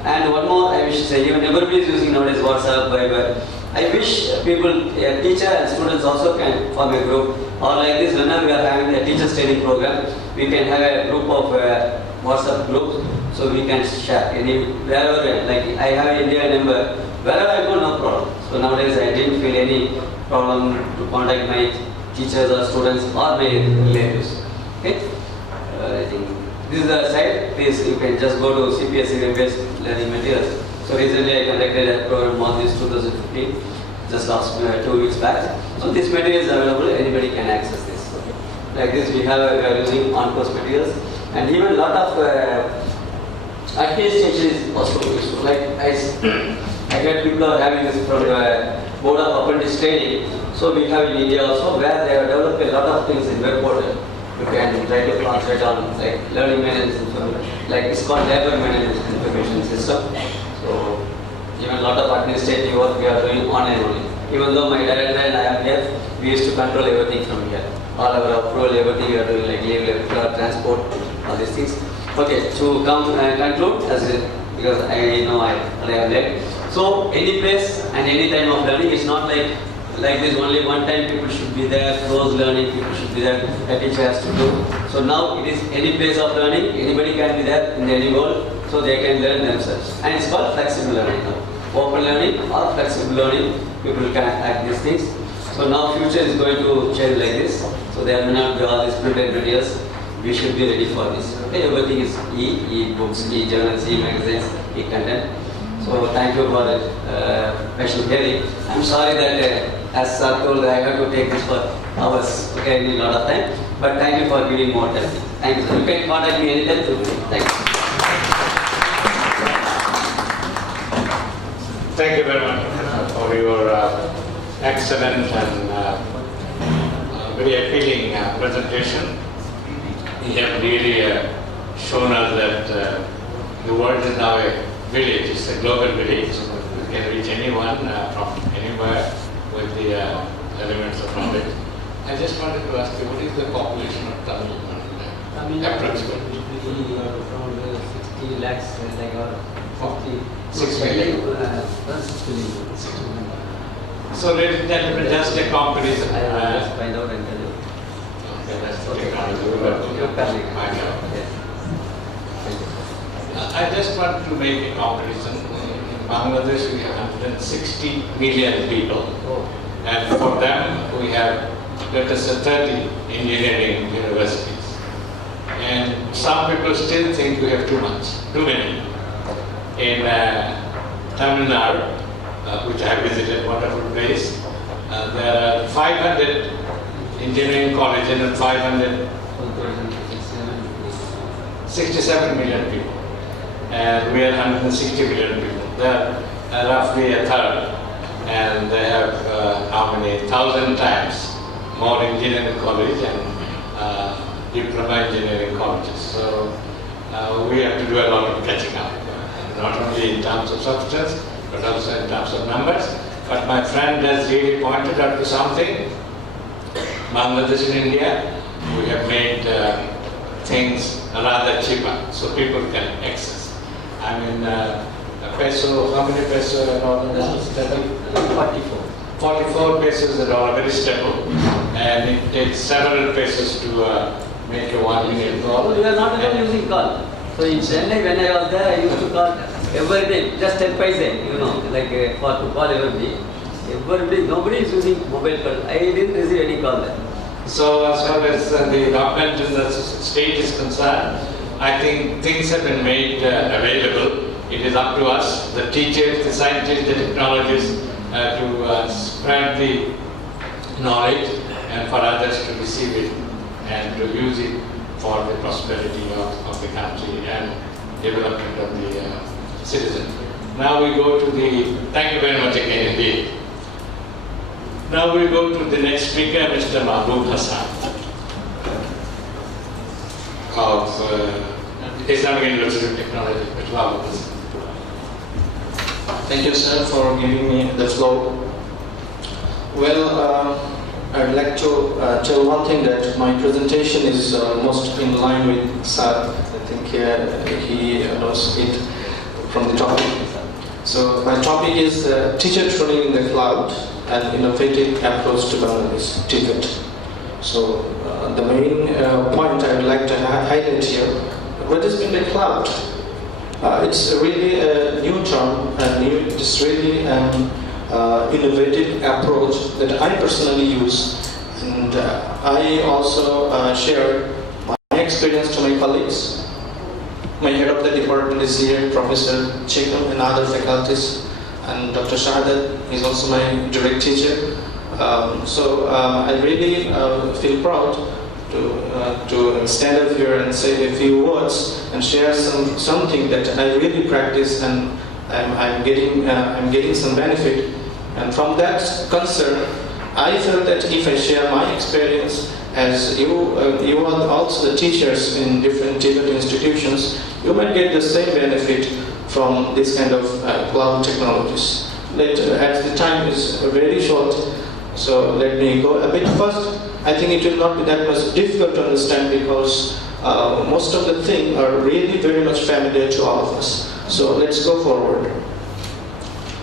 And one more I wish to say, even everybody is using nowadays WhatsApp, Viber. I wish people, a teacher and students also can form a group, or like this, whenever we are having a teacher training program, we can have a group of WhatsApp groups, so we can share any, wherever, like I have an India number, wherever I go, no problem. So nowadays I didn't feel any problem to contact my teachers or students or my relatives. Okay? I think this is the site. Please, you can just go to CPSC web-based learning materials. So recently I conducted a program on this 2015, just last 2 weeks back. So this material is available, anybody can access this. Like this, we are using on-course materials, and even a lot of administration is also useful. Like I get people are having this from the Board of Apprentice Training. So we have in India also, where they have developed a lot of things in web portal. You can try to translate on like learning management information, like it's called labor management information system. So even a lot of administrative work we are doing online only. Even though my director and I am here, we used to control everything from here. All our approval, everything we are doing, like leave, transport, all these things. Okay, to conclude, because I know I have late. So any place and any time of learning is not like this only one time people should be there, close learning people should be there, a teacher has to do. So now it is any place of learning, anybody can be there in any world, so they can learn themselves. And it's called flexible learning now. Open learning or flexible learning, people can act these things. So now future is going to change like this. So there may not be all these printed videos. We should be ready for this. Okay, everything is e-books, e-journals, e-magazines, e-content. So thank you for the special hearing. I'm sorry that as Sir told, I have to take this for hours. Okay, I need a lot of time. But thank you for giving more time. Thank you. You can contact me anytime. Thank you. Thank you very much for your excellent and very appealing presentation. You have really shown us that the world is now a village, it's a global village. You can reach anyone from anywhere with the elements of knowledge. I just wanted to ask you, what is the population of Tamil Nadu? Approximately. From 60 lakhs, like 6 million. So ladies and gentlemen, just a comparison. I will just find out and tell you. Okay, that's Okay. I just want to make a comparison. In Bangladesh, we have 160 million people. And for them, we have, let us say, 30 engineering universities. And some people still think we have too many. In Tamil Nadu, which I visited, wonderful place, there are 500 engineering colleges and 67 million people. And we are 160 million people. They are roughly a third. And they have how many? 1,000 times more engineering college and diploma engineering colleges. So we have to do a lot of catching up, not only in terms of substance, but also in terms of numbers. But my friend has really pointed out to something. Bangladesh and India, we have made things rather cheaper, so people can access. I mean, a peso, how many pesos a dollar is stable? 44. 44 pesos a dollar, very stable. And it takes several pesos to make a 1 million call. We are not even using call. So in Chennai, when I was there, I used to call every day, just 10 paise, you know, like for to call every day. Every day, nobody is using mobile call. I didn't receive any call there. So as far as the government in the state is concerned, I think things have been made available. It is up to us, the teachers, the scientists, the technologists, to spread the knowledge and for others to receive it and to use it for the prosperity of the country and development of the citizen. Now we go to the, thank you very much again indeed. Now we go to the next speaker, Mr. Mahbub Hassan of Islamic University of Technology. Mr. Mahbub Hassan. Thank you, sir, for giving me the floor. Well, I'd like to tell one thing, that my presentation is most in line with sir. I think he knows it from the topic. So my topic is teacher training in the cloud, an innovative approach to Bangladesh, TVET. So the main point I would like to highlight here, what has been the cloud? It's really a new term, and it's really an innovative approach that I personally use, and I also share my experience to my colleagues. My head of the department is here, Professor Chekam, and other faculties, and Dr. Shahadat is also my direct teacher. I really feel proud to stand up here and say a few words and share something that I really practice, and I'm getting some benefit. And from that concern, I felt that if I share my experience, as you are also the teachers in different TVET institutions, you might get the same benefit from this kind of cloud technologies. As the time is very short, so let me go a bit first. I think it will not be that much difficult to understand, because most of the things are really very much familiar to all of us. So let's go forward.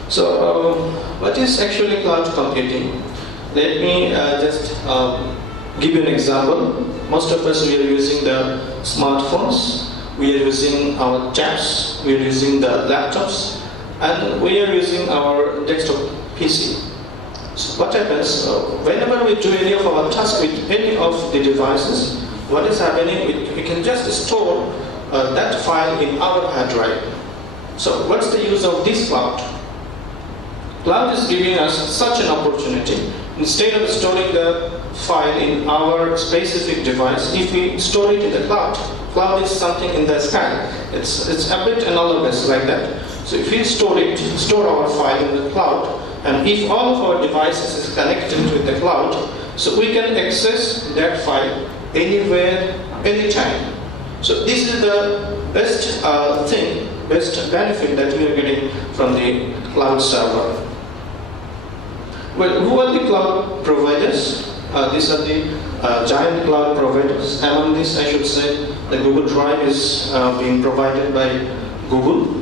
So what is actually cloud computing? Let me just give you an example. Most of us, we are using the smartphones, we are using our tabs, we are using the laptops, and we are using our desktop PC. So what happens, whenever we do any of our tasks with any of the devices, what is happening, we can just store that file in our hard drive. So what's the use of this cloud? Cloud is giving us such an opportunity. Instead of storing the file in our specific device, if we store it in the cloud, cloud is something in the sky. It's a bit analogous like that. So if we store our file in the cloud, and if all of our devices is connected with the cloud, so we can access that file anywhere, anytime. So this is the best best benefit that we are getting from the cloud server. Well, who are the cloud providers? These are the giant cloud providers. Among these, I should say, the Google Drive is being provided by Google,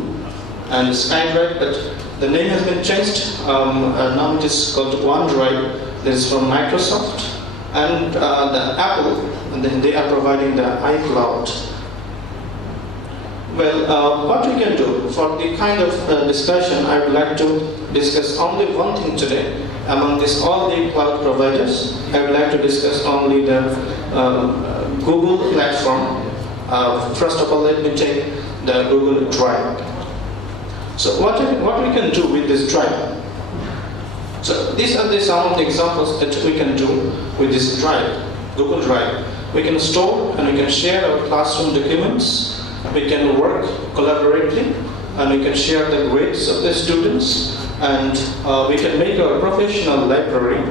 and SkyDrive, but the name has been changed. Now it is called OneDrive. This is from Microsoft, and the Apple, and then they are providing the iCloud. Well, what we can do for the kind of discussion, I would like to discuss only one thing today. Among all the cloud providers, I would like to discuss only the Google platform. First of all, let me take the Google Drive. So what we can do with this drive? So these are some of the examples that we can do with this drive, Google Drive. We can store and we can share our classroom documents. We can work collaboratively, and we can share the grades of the students, and we can make our professional library,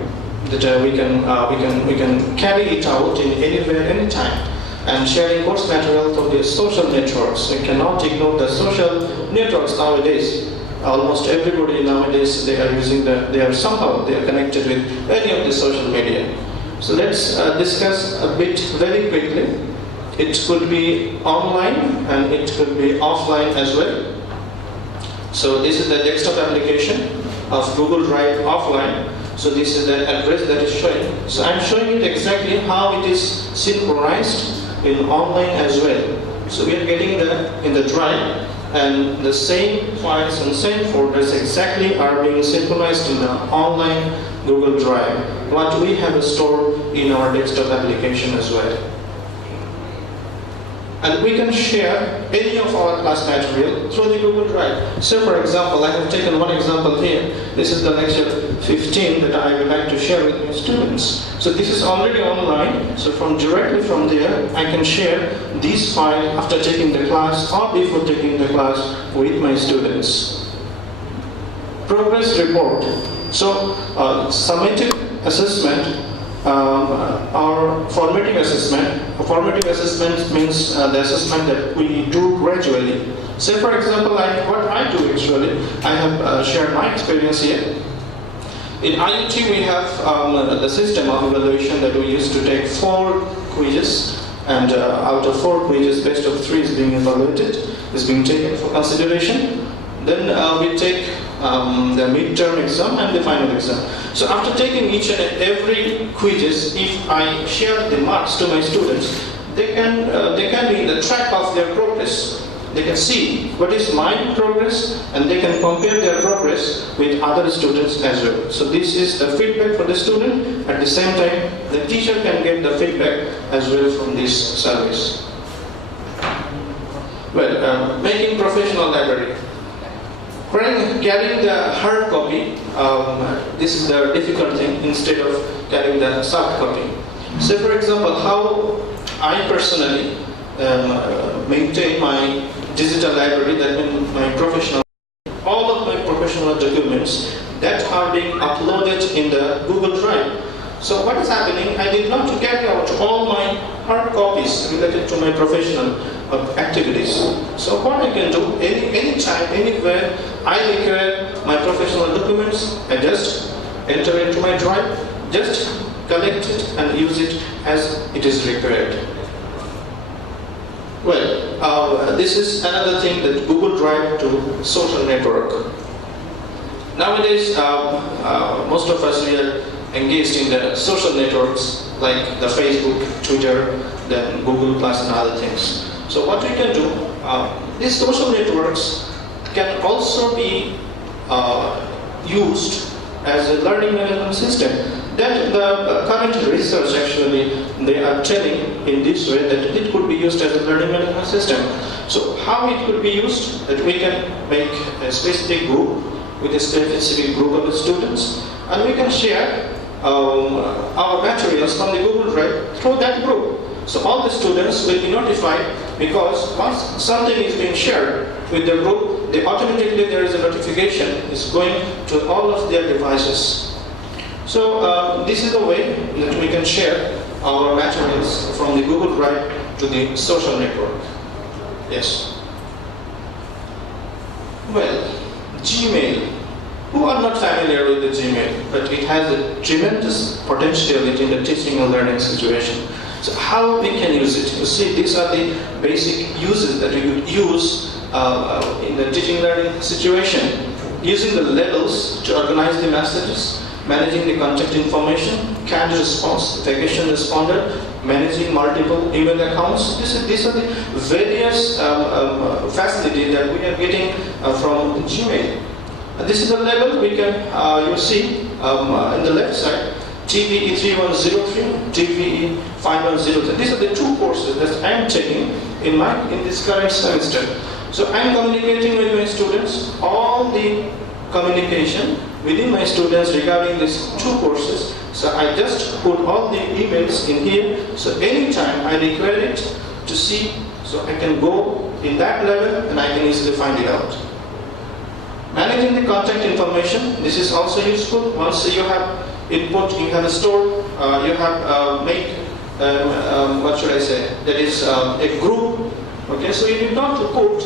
that we can carry it out in anywhere, anytime. And sharing course material through the social networks. We cannot ignore the social networks nowadays. Almost everybody nowadays, they are connected with any of the social media. So let's discuss a bit very quickly. It could be online and it could be offline as well. So this is the desktop application of Google Drive offline. So this is the address that is showing. So I'm showing you exactly how it is synchronized in online as well. So we are getting in the drive, and the same files and same folders exactly are being synchronized in the online Google Drive, what we have stored in our desktop application as well. And we can share any of our class material through the Google Drive. So for example, I have taken one example here. This is the lecture 15 that I would like to share with my students. So this is already online, so directly from there, I can share this file after taking the class or before taking the class with my students. Progress report. So summative assessment or formative assessment. Formative assessment means the assessment that we do gradually. Say for example, what I do actually, I have shared my experience here. In IUT we have the system of evaluation that we used to take 4 quizzes, and out of 4 quizzes, best of 3 is being evaluated, is being taken for consideration. Then we take the midterm exam and the final exam. So after taking each and every quizzes, if I share the marks to my students, they can be in the track of their progress. They can see what is my progress, and they can compare their progress with other students as well. So this is the feedback for the student. At the same time, the teacher can get the feedback as well from this service. Well, making professional library. Carrying the hard copy, this is the difficult thing, instead of carrying the soft copy. So for example, how I personally maintain my digital library, that means my professional, all of my professional documents that are being uploaded in the Google Drive. So what is happening, I did not carry out all my hard copies related to my professional activities. So what I can do, anytime, anywhere I require my professional documents, I just enter into my drive, just collect it and use it as it is required. Well, this is another thing that Google Drive to social network. Nowadays, most of us, we are engaged in the social networks like the Facebook, Twitter, then Google Plus and other things. So what we can do, these social networks can also be used as a learning management system. That the current research actually, they are telling in this way that it could be used as a learning management system. So how it could be used, that we can make a specific group with a specific group of students, and we can share our materials from the Google Drive through that group. So all the students will be notified, because once something is being shared with the group, automatically there is a notification is going to all of their devices. So this is the way that we can share our materials from the Google Drive to the social network. Yes. Well, Gmail. Who are not familiar with the Gmail, but it has a tremendous potentiality in the teaching and learning situation. So how we can use it? You see, these are the basic uses that we would use in the teaching learning situation. Using the labels to organize the messages, managing the contact information, canned response, vacation responder, managing multiple email accounts. These are the various facilities that we are getting from Gmail. This is the label we can, you see in the left side, TVE 3103, TVE 5103. These are the 2 courses that I am taking in this current semester. So I am communicating with my students, all the communication within my students regarding these 2 courses. So I just put all the emails in here. So anytime I require it to see, so I can go in that level and I can easily find it out. Managing the contact information, this is also useful. Once you have input, you have a store, you have made, what should I say, that is a group. Okay, so you need not to put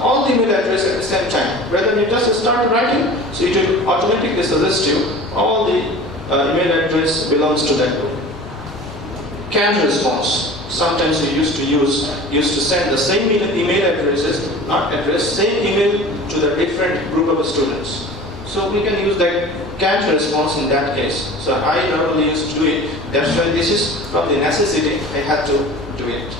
all the email address at the same time. Rather, you just start writing, so it will automatically suggest you all the email address belongs to that group. Canned response. Sometimes we used to send the same email addresses, not address, same email to the different group of students. So we can use that canned response in that case. So I normally used to do it. That's why this is from the necessity I had to do it.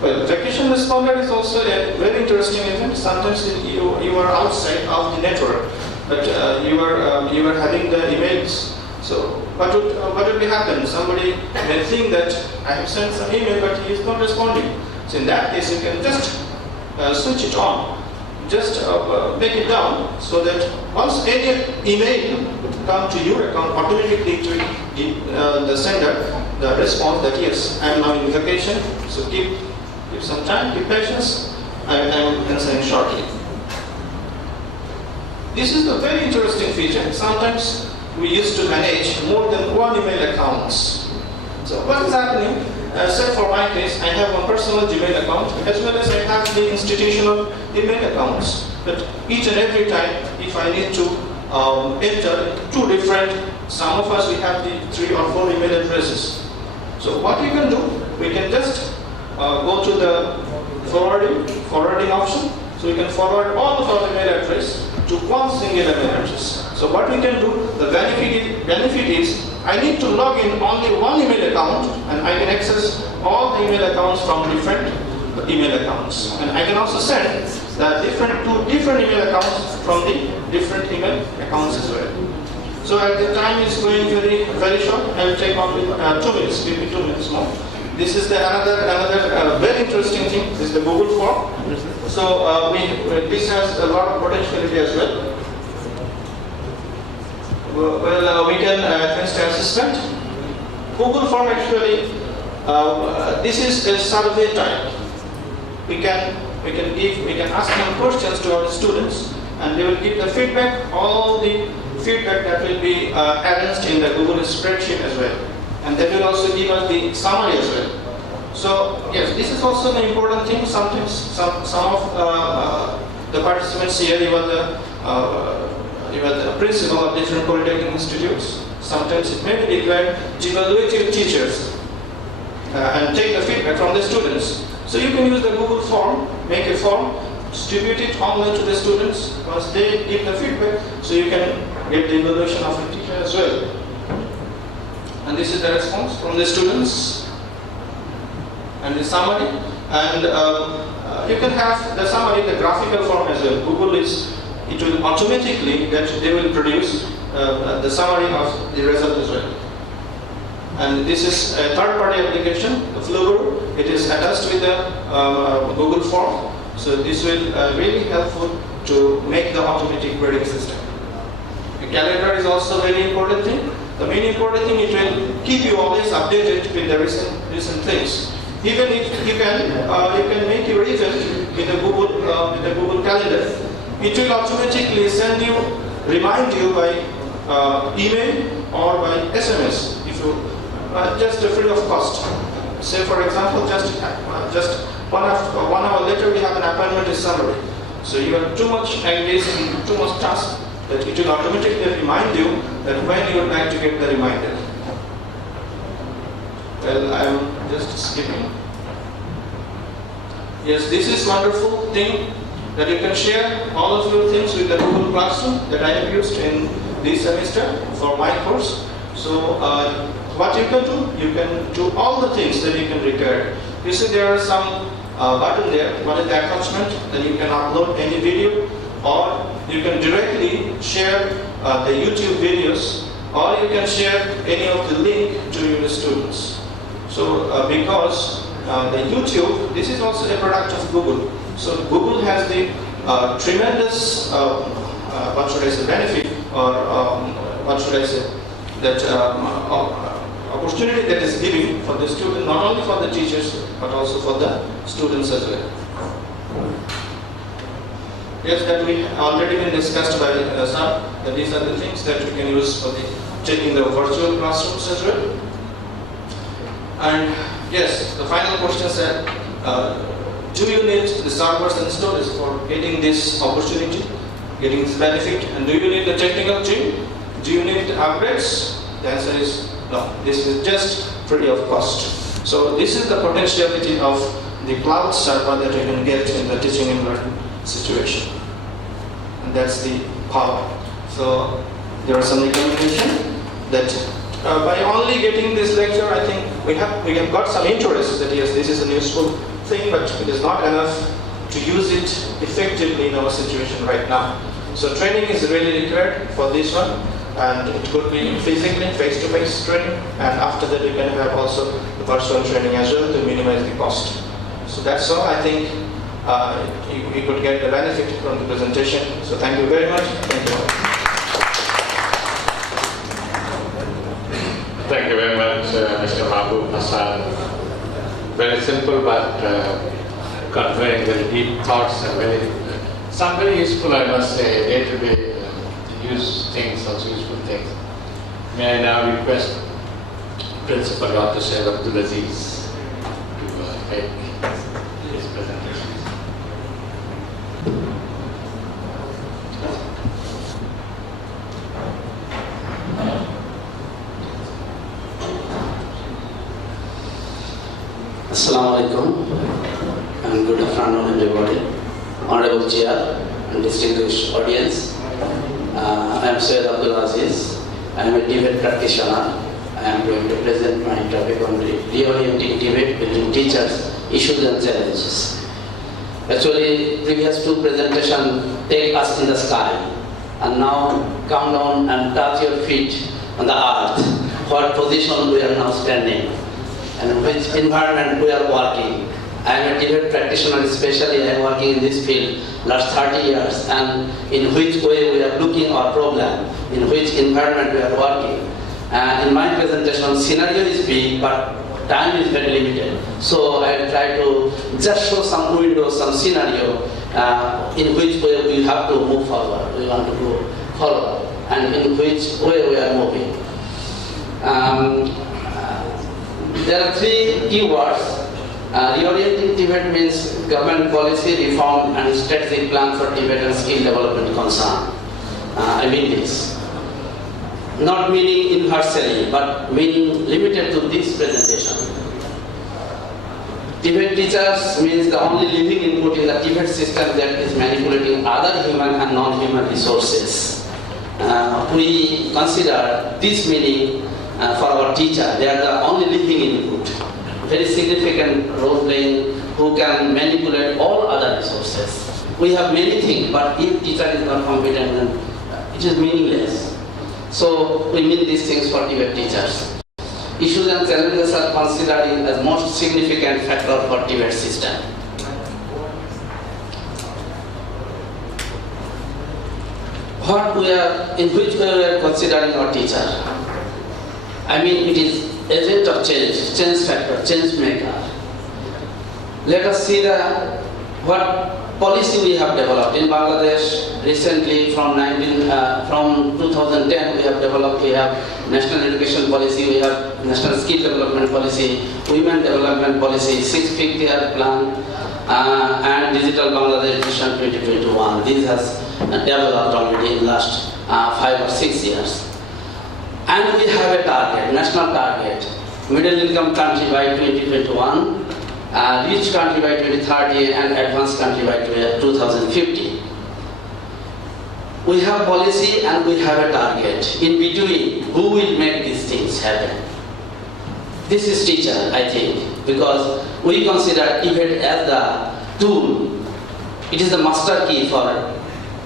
Well, vacation responder is also a very interesting event. Sometimes you are outside of the network, but you are having the emails. So what would happen? Somebody may think that I have sent some email, but he is not responding. So in that case, you can just switch it on, just make it down, so that once any email come to your account, automatically it will give the sender the response that yes, I am now in vacation. So give some time, keep patience. I am answering shortly. This is a very interesting feature. Sometimes we used to manage more than one email accounts. So what is happening? Say for my case, I have one personal Gmail account as well as I have the institutional email accounts. But each and every time, if I need to enter two different, some of us we have the 3 or 4 email addresses. So what we can do, we can just go to the forwarding option. So we can forward all of our email address to one single email address. So what we can do, the benefit is I need to log in only one email account and I can access all the email accounts from different email accounts. And I can also send the two different email accounts from the different email accounts as well. So at the time is going very, very short. I will take only 2 minutes, give me 2 minutes more. This is another very interesting thing. This is the Google form. So this has a lot of potentiality as well. Well, we can administer assessment. Google form actually, this is a survey type. We can ask them questions to our students, and they will give the feedback. All the feedback that will be arranged in the Google spreadsheet as well, and they will also give us the summary as well. So yes, this is also an important thing. Sometimes some of the participants here, even the principal of different polytechnic institutes, sometimes it may be required to evaluate your teachers and take the feedback from the students. So you can use the Google form, make a form, distribute it online to the students. Once they give the feedback, so you can get the evaluation of a teacher as well. And this is the response from the students and the summary. And you can have the summary, the graphical form as well. Google it will automatically they will produce the summary of the result as well. And this is a third-party application, the Flowguru. It is attached with the Google form. So this will really helpful to make the automatic grading system. The calendar is also a very important thing. The main important thing, it will keep you always updated with the recent things. Even if you can make your event with the Google Calendar, it will automatically remind you by email or by SMS, if you just free of cost. Say for example, just 1 hour later we have an appointment summary. So you are too much engaged in too much task that it will automatically remind you that when you would like to get the reminder. Well, I am just skipping. Yes, this is wonderful thing that you can share all of your things with the Google Classroom that I have used in this semester for my course. So what you can do all the things that you can record. You see there are some button there. One is the attachment, then you can upload any video, or you can directly share the YouTube videos, or you can share any of the link to your students. So because the YouTube, this is also a product of Google. So Google has the tremendous, what should I say, benefit, or what should I say, that opportunity that is giving for the student, not only for the teachers, but also for the students as well. Yes, that we already been discussed by sir, that these are the things that we can use for the taking the virtual classrooms as well. And yes, the final question said, do you need the servers and storage for getting this opportunity, getting this benefit, and do you need the technical team? Do you need upgrades? The answer is no. This is just free of cost. So this is the potentiality of the cloud server that you can get in the teaching and learning situation. And that's the power. So there are some recommendation that by only getting this lecture, I think we have got some interest that yes, this is a useful thing, but it is not enough to use it effectively in our situation right now. So training is really required for this one, and it could be physically, face-to-face training, and after that you can have also the virtual training as well to minimize the cost. So that's all. I think you could get the benefit from the presentation. So thank you very much. Thank you. Thank you very much, Mr. Mahbub Hassan. Very simple, but conveying very deep thoughts and some very useful, I must say, day-to-day use things, also useful things. May I now request Principal Dr. Syed Abdul Aziz to make his presentation. Assalamu alaikum and good afternoon everybody, Honorable Chair and distinguished audience. I am Syed Abdul Aziz. I am a TVET practitioner. I am going to present my topic on reorienting TVET between teachers, issues and challenges. Actually, previous two presentations take us in the sky, and now come down and touch your feet on the earth. What position we are now standing, and which environment we are working. I am a TVET practitioner, especially I am working in this field last 30 years, and in which way we are looking our problem, in which environment we are working. In my presentation, scenario is big, but time is very limited. So I will try to just show some windows, some scenario, in which way we have to move forward, we want to go forward, and in which way we are moving. There are three keywords. Reorienting TVET means government policy, reform and strategic plan for Tibetan skill development concern. I mean this. Not meaning universally, but meaning limited to this presentation. TVET teachers means the only living input in the TVET system that is manipulating other human and non-human resources. We consider this meaning for our teacher. They are the only living input. Very significant role playing, who can manipulate all other resources. We have many things, but if teacher is not competent, then it is meaningless. So we mean these things for TVET teachers. Issues and challenges are considered as most significant factor for TVET system. In which way we are considering our teacher? I mean, it is agent of change factor, change maker. Let us see what policy we have developed in Bangladesh. Recently, from 2010, we have national education policy, we have national skill development policy, women development policy, 6th year plan, and digital Bangladesh vision 2021. These has developed already in last 5 or 6 years. And we have a target, national target, middle income country by 2021, rich country by 2030, and advanced country by 2050. We have policy and we have a target. In between, who will make these things happen? This is teacher, I think, because we consider TVET as the tool. It is the master key for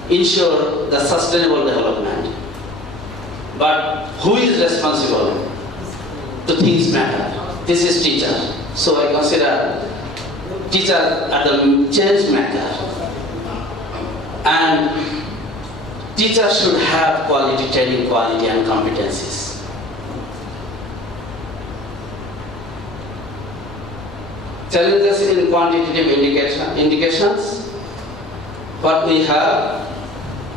ensure the sustainable development. But who is responsible to things matter? This is teacher. So I consider teacher as the change maker. And teacher should have quality training, quality and competencies. Challenges in quantitative indications. what we have.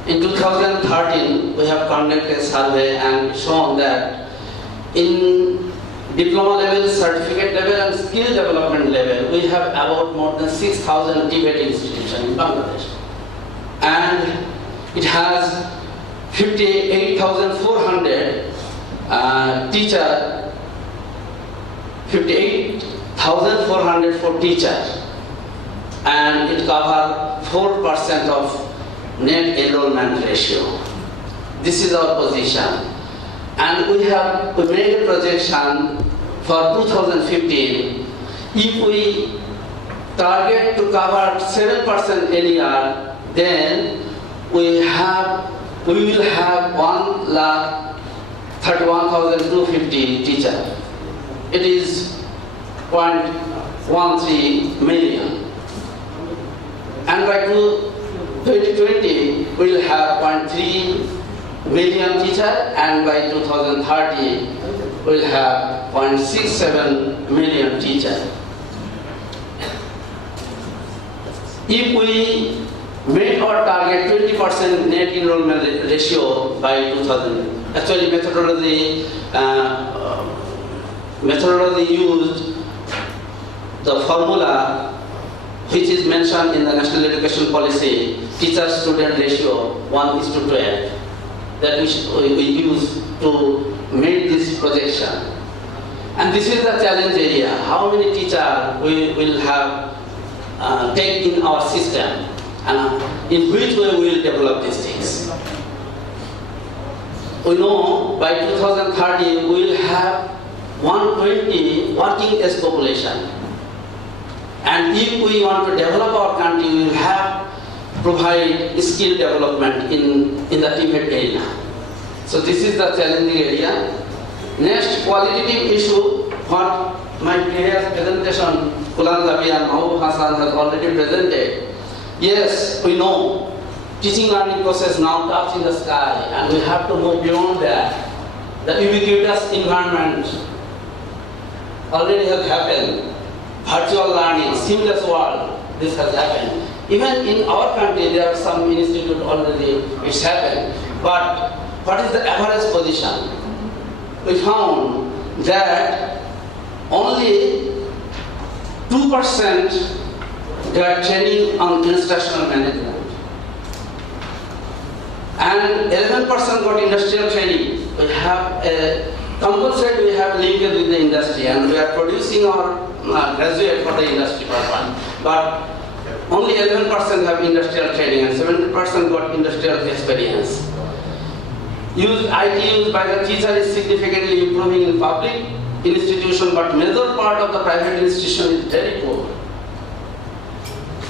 In 2013, we have conducted a survey and shown that in diploma level, certificate level, and skill development level, we have about more than 6,000 TVET institutions in Bangladesh. And it has 58,400 teachers, 58,400 for teachers, and it covers 4% of net enrollment ratio. This is our position. And we made a projection for 2015. If we target to cover 7% LER, then we will have 1,31,250 teachers. It is 0.13 million. And by 2020, we will have 0.3 million teachers, and by 2030, we will have 0.67 million teachers. If we made our target 20% net enrollment ratio by 2000, actually methodology used the formula which is mentioned in the National Education Policy, teacher-student ratio 1:12, that we use to make this projection. And this is the challenge area. How many teachers we will have take in our system, and in which way we will develop these things. We know by 2030 we will have 120 working age population. And if we want to develop our country, we will have provide skill development in the TVET area. So this is the challenging area. Next, qualitative issue, what my previous presentation, Kulan Gabi and Mahbub Hassan has already presented. Yes, we know teaching learning process now touch in the sky, and we have to move beyond that. The ubiquitous environment already has happened. Virtual learning, seamless world, this has happened. Even in our country, there are some institutes already, it's happened. But what is the average position? We found that only 2% get training on instructional management. And 11% got industrial training. We have a compulsory, we have linked with the industry, and we are producing our graduate for the industry purpose. But only 11% have industrial training and 70% got industrial experience. IT used by the teacher is significantly improving in public institution, but major part of the private institution is very poor.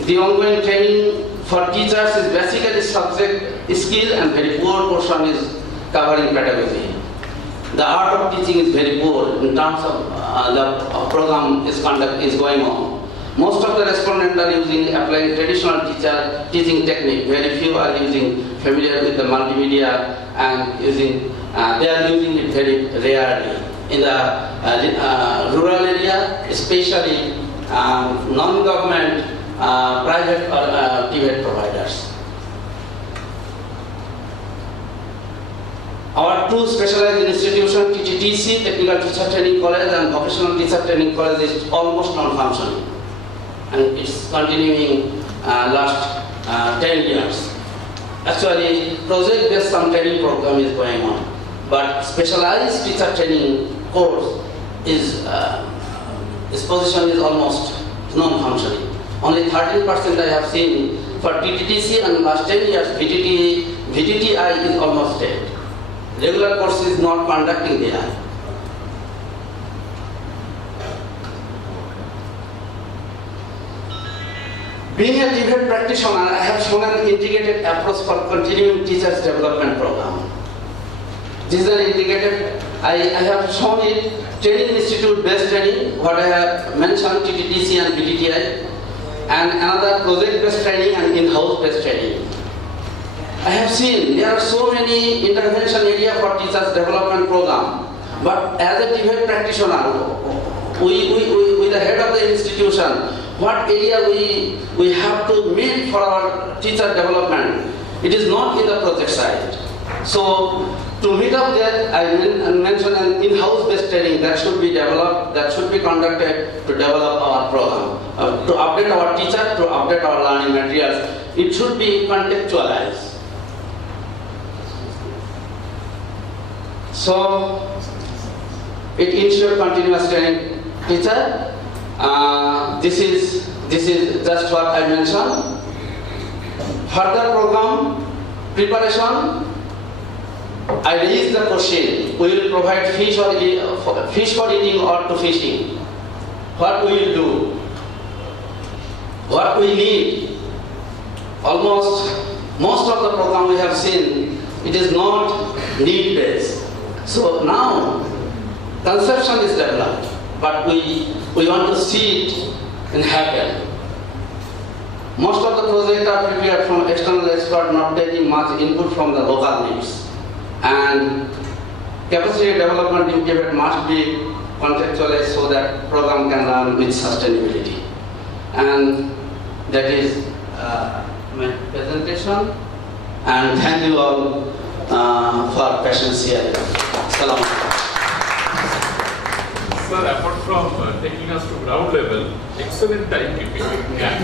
The ongoing training for teachers is basically subject skill, and very poor portion is covering pedagogy. The art of teaching is very poor in terms of the program is going on. Most of the respondents are applying traditional teaching technique. Very few are familiar with the multimedia and they are using it very rarely. In the rural area, especially non-government, private TVET providers. Our two specialized institutions, TTTC, Technical Teacher Training College, and Vocational Teacher Training College, is almost non-functioning. And it's continuing last 10 years. Actually, project-based some training program is going on. But specialized teacher training course is, its position is almost non-functioning. Only 13% I have seen for TTTC, and last 10 years VTTI is almost dead. Regular course is not conducting there. Being a TVET practitioner, I have shown an integrated approach for continuing teachers development program. This is an integrated, I have shown it, training institute based training, what I have mentioned, TTTC and VTTI, and another project based training and in-house based training. I have seen there are so many intervention areas for teachers development program, but as a TVET practitioner, with the head of the institution, what area we have to meet for our teacher development. It is not in the project side. So to meet up there, I mentioned an in-house based training that should be developed, that should be conducted to develop our program, to update our teacher, to update our learning materials. It should be contextualized. So it ensures continuous training teacher. This is just what I mentioned. Further program preparation. I raise the question: we will provide fish for eating or to fishing. What we will do? What we need? Most of the program we have seen, it is not need based. So now conception is developed, but we want to see it in happen. Most of the projects are prepared from external experts, not taking much input from the local needs. And capacity development in TVET must be contextualized so that program can run with sustainability. And that is my presentation. And thank you all for patience here. Salam. Sir, apart from taking us to ground level, excellent timekeeping. Yeah.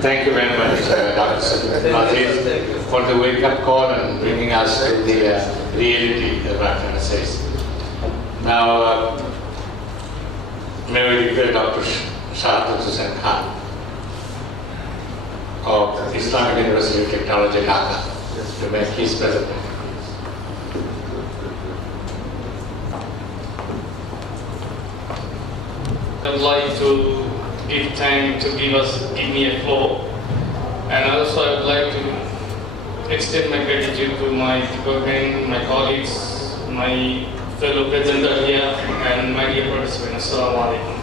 Thank you very much, Dr. Aziz, for the wake-up call and bringing us to the reality of what I'm says. Now, may we declare Dr. Shahid Hussain Khan of Islamic University of Technology, Dhaka, to make his presentation. I'd like to give time to give me a floor, and also I would like to extend my gratitude to my department, my colleagues, my fellow presenter here, and my dear participants. Assalamu alaikum.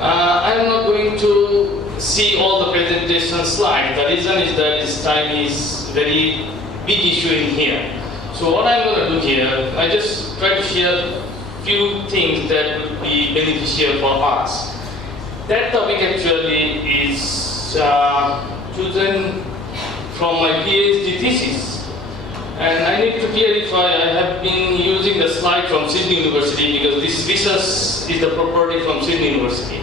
I am not going to see all the presentation slides. The reason is that this time is very big issue in here. So what I'm going to do here, I just try to share few things that would be beneficial for us. That topic actually is chosen from my PhD thesis. And I need to clarify, I have been using the slide from Sydney University because this research is the property from Sydney University.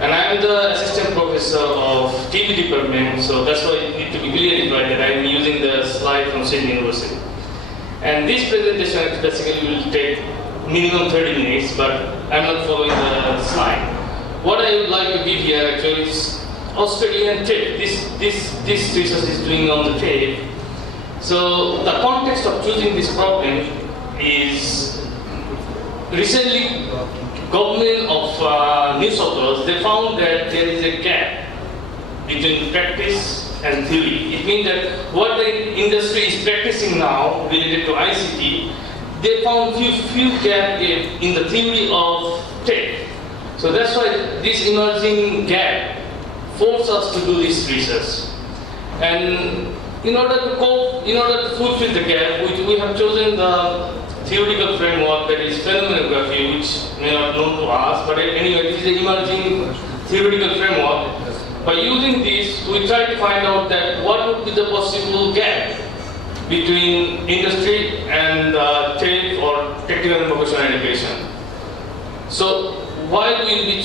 And I am the assistant professor of TV department, so that's why it need to be clarified that I am using the slide from Sydney University. And this presentation basically will take minimum 30 minutes, but I'm not following the slide. What I would like to give here actually is Australian tape. This research is doing on the tape. So the context of choosing this problem is recently government of New South Wales, they found that there is a gap between practice and theory. It means that what the industry is practicing now related to ICT, they found few gap in the theory of tech. So that's why this emerging gap forced us to do this research. And in order to fulfill the gap, we have chosen the theoretical framework that is phenomenography, which may not known to us, but anyway, it is an emerging theoretical framework. By using this, we try to find out that what would be the possible gap between industry and TAFE or technical and vocational education. So while we will be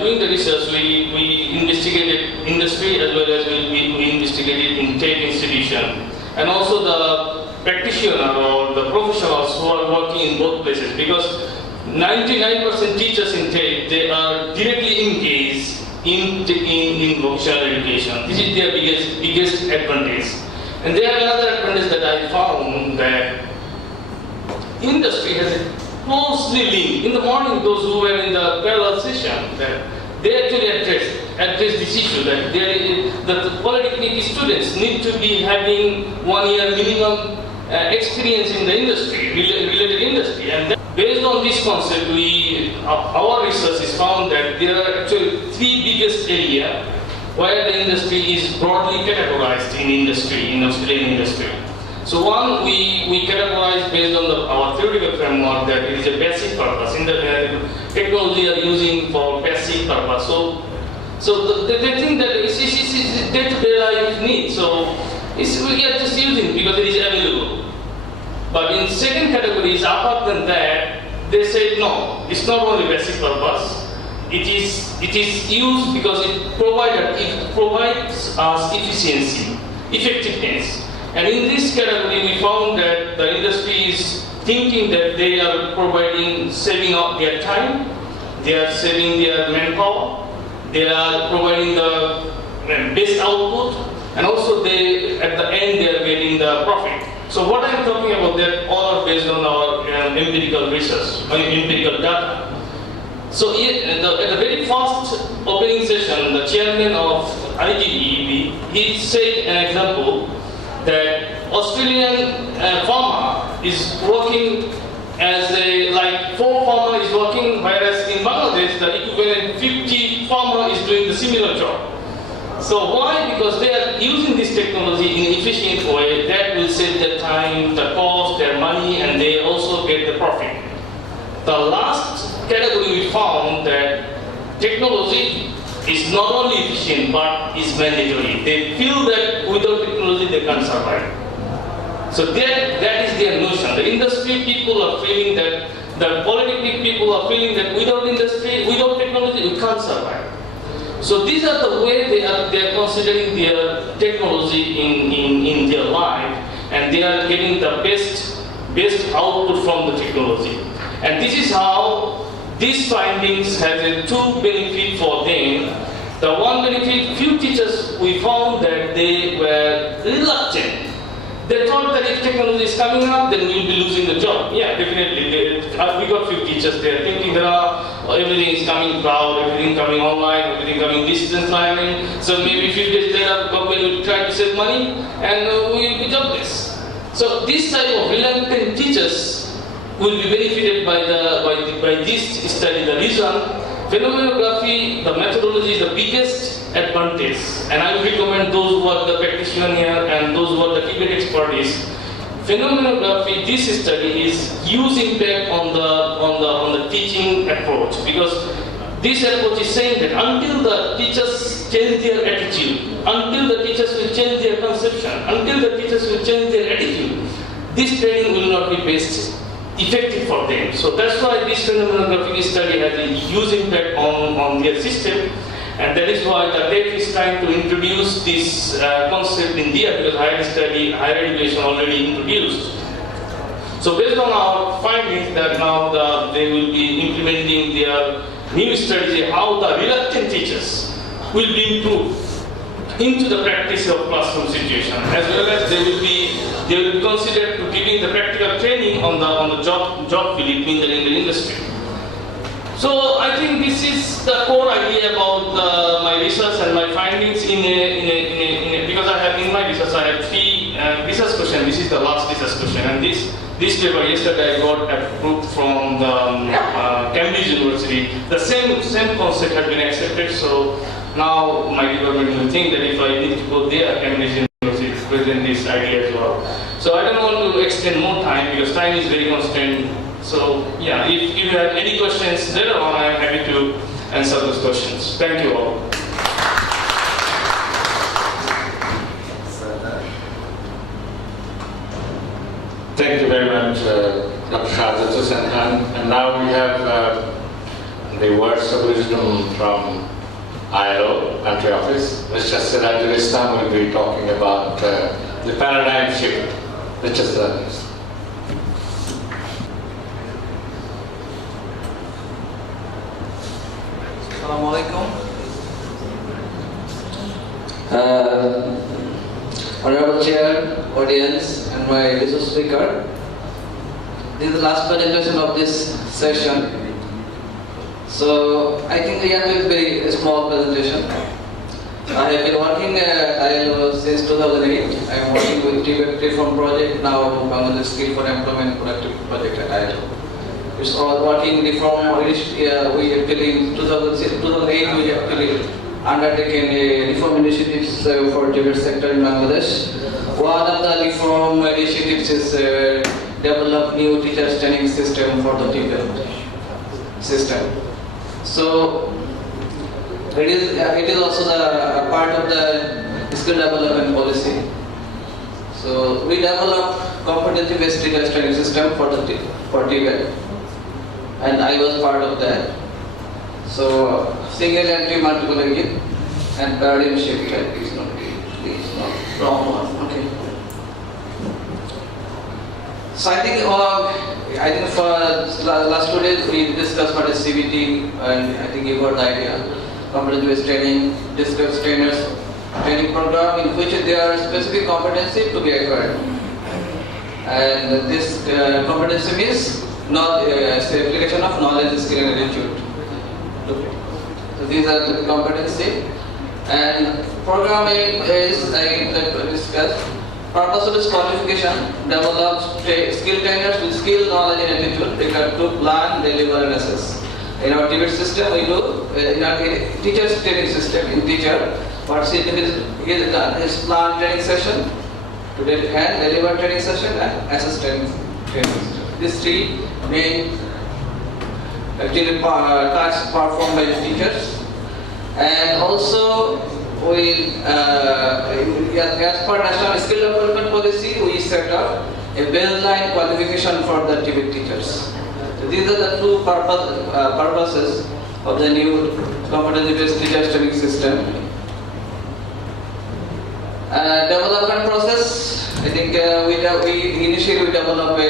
doing the research, we investigated industry as well as we investigated in TAFE institution, and also the practitioner or the professionals who are working in both places, because 99% teachers in TAFE, they are directly engaged in vocational education. This is their biggest advantage. And there are another advantage that I found, that industry has a closely linked. In the morning, those who were in the parallel session, that they actually address this issue, that the polytechnic students need to be having 1 year minimum experience in the industry, related industry. And based on this concept, our research is found that there are actually 3 biggest areas where the industry is broadly categorized in Australian industry. So one, we categorize based on our theoretical framework that it is a basic purpose. In the technology are using for basic purpose. So So they think that it's day-to-day life need. So we are just using because it is available. But in second categories, apart than that, they say no, it's not only basic purpose. It is used because it provides us efficiency, effectiveness. And in this category, we found that the industry is thinking that they are saving up their time, they are saving their manpower, they are providing the best output, and also at the end they are getting the profit. So what I am talking about, that all are based on our empirical research, empirical data. So at the very first opening session, the chairman of ITVET, he said an example that Australian farmer is working as like 4 farmer is working, whereas in Bangladesh the equivalent 50 farmer is doing the similar job. So why? Because they are using this technology in an efficient way that will save their time, the cost, their money, and they also get the profit. The last category we found that technology is not only efficient but is mandatory. They feel that without technology they can't survive. So that is their notion. The industry people are feeling that, the polytechnic people are feeling that without industry, without technology, we can't survive. So these are the way they are considering their technology in their life, and they are getting the best output from the technology. And this is how these findings have a 2 benefit for them. The one benefit, few teachers, we found that they were reluctant. They thought that if technology is coming up, then we'll be losing the job. Yeah, definitely. We got few teachers there thinking that everything is coming cloud, everything coming online, everything coming distance learning. So maybe a few days later, government will try to save money and we'll be jobless. So this type of reluctant teachers will be benefited by this study. The reason, phenomenography, the methodology is the biggest advantage, and I would recommend those who are the practitioner here and those who are the TVET experts. Phenomenography, this study is using back on the teaching approach, because this approach is saying that until the teachers change their attitude, until the teachers will change their conception, until the teachers will change their attitude, this training will not be best effective for them. So that's why this phenomenographic study has a huge impact on their system, and that is why the TVET is trying to introduce this concept in India, because higher education already introduced. So based on our findings that now they will be implementing their new strategy, how the reluctant teachers will be improved into the practice of classroom situation, as well as they will be considered to giving the practical training on the job field in the industry. So I think this is the core idea about my research and my findings because I have in my research I have 3 research questions. This is the last research question, and this paper yesterday I got approved from the Cambridge University. The same concept has been accepted. So now my department will think that if I need to go there, Cambridge University to present this idea as well. So I don't want to extend more time because time is very constant. So yeah, if you have any questions later on, I am happy to answer those questions. Thank you all. Thank you very much, Dr. Shahzad Hussain Khan. And now we have the words of wisdom from ILO, country office. Mr. Sirajul Islam will be talking about the paradigm shift, which is the Assalamu alaikum. Honorable Chair, audience, and my resource speaker. This is the last presentation of this session. So I think we have a very small presentation. I have been working at ILO since 2008. I am working with TVET Reform Project, now Bangladesh Skill for Employment Productivity Project at ILO. It's all working reform. We actually in 2008 we actually undertaken a reform initiatives for TVET sector in Bangladesh. One of the reform initiatives is develop new teachers training system for the TVET system. So it is also the part of the skill development policy. So we develop competency-based teacher training system for TVET, and I was part of that. So single entry, multiple exit, and paradigm shift. Please not wrong one. Okay. So I think for last 2 days we discussed what is CBT, and I think you got the idea. Competency-based training, discussed trainers training program in which there are specific competency to be acquired, and this competency means application of knowledge, skill, and attitude. So these are the competency, and programming is like discussed. Purpose of this qualification: develop skill trainers with skill, knowledge, and attitude required to plan, deliver, and assess. In our TVET system, we do in our teacher's training system. In teacher, what's his plan training session, to and deliver training session, and assess training system. These three main tasks performed by the teachers, and also we, as per National Skill Development Policy, we set up a baseline qualification for the TVET teachers. So these are the two purposes of the new competency-based teacher training system. Development process. I think we initially developed a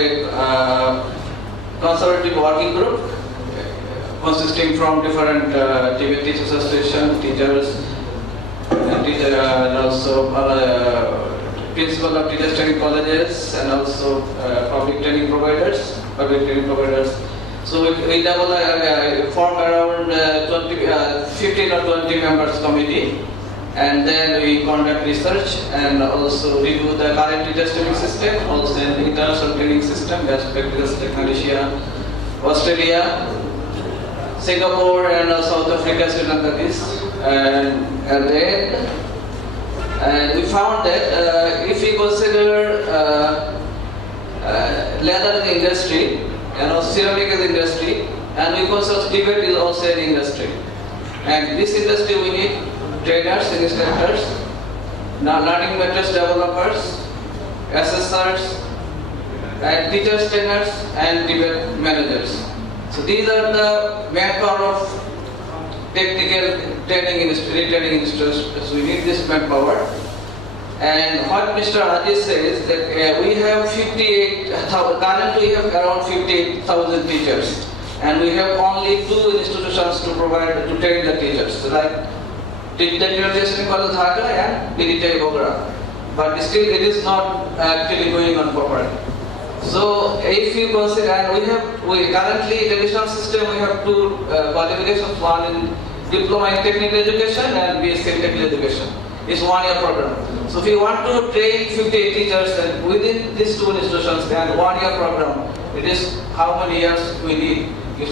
consultative working group consisting from different TVET Teachers Association, teachers, and also principal of teachers training colleges, and also public training providers. So we form around 15 or 20 members committee, and then we conduct research and also review the current teachers training system, also the international training system, best practices like Malaysia, Australia, Singapore, and South Africa, Sri Lanka, and then we found that if we consider leather industry and also ceramic as industry, and we consider TVET is also an industry, and this industry we need trainers, instructors, learning methods developers, assessors, and teachers trainers, and TVET managers. So these are the manpower of technical training industry. So we need this manpower. And what Mr. Rajesh says that we have 58,000. Currently, we have around 58,000 teachers, and we have only 2 institutions to provide to train the teachers. So like Teachers College Dhaka and PDT Bogra, but still it is not actually going on properly. So if you consider, and we currently traditional system we have 2 qualifications, one in diploma in technical education and BSc in technical education. It's 1-year program. So if you want to train 58 teachers, then within these 2 institutions and 1-year program, it is how many years we need. We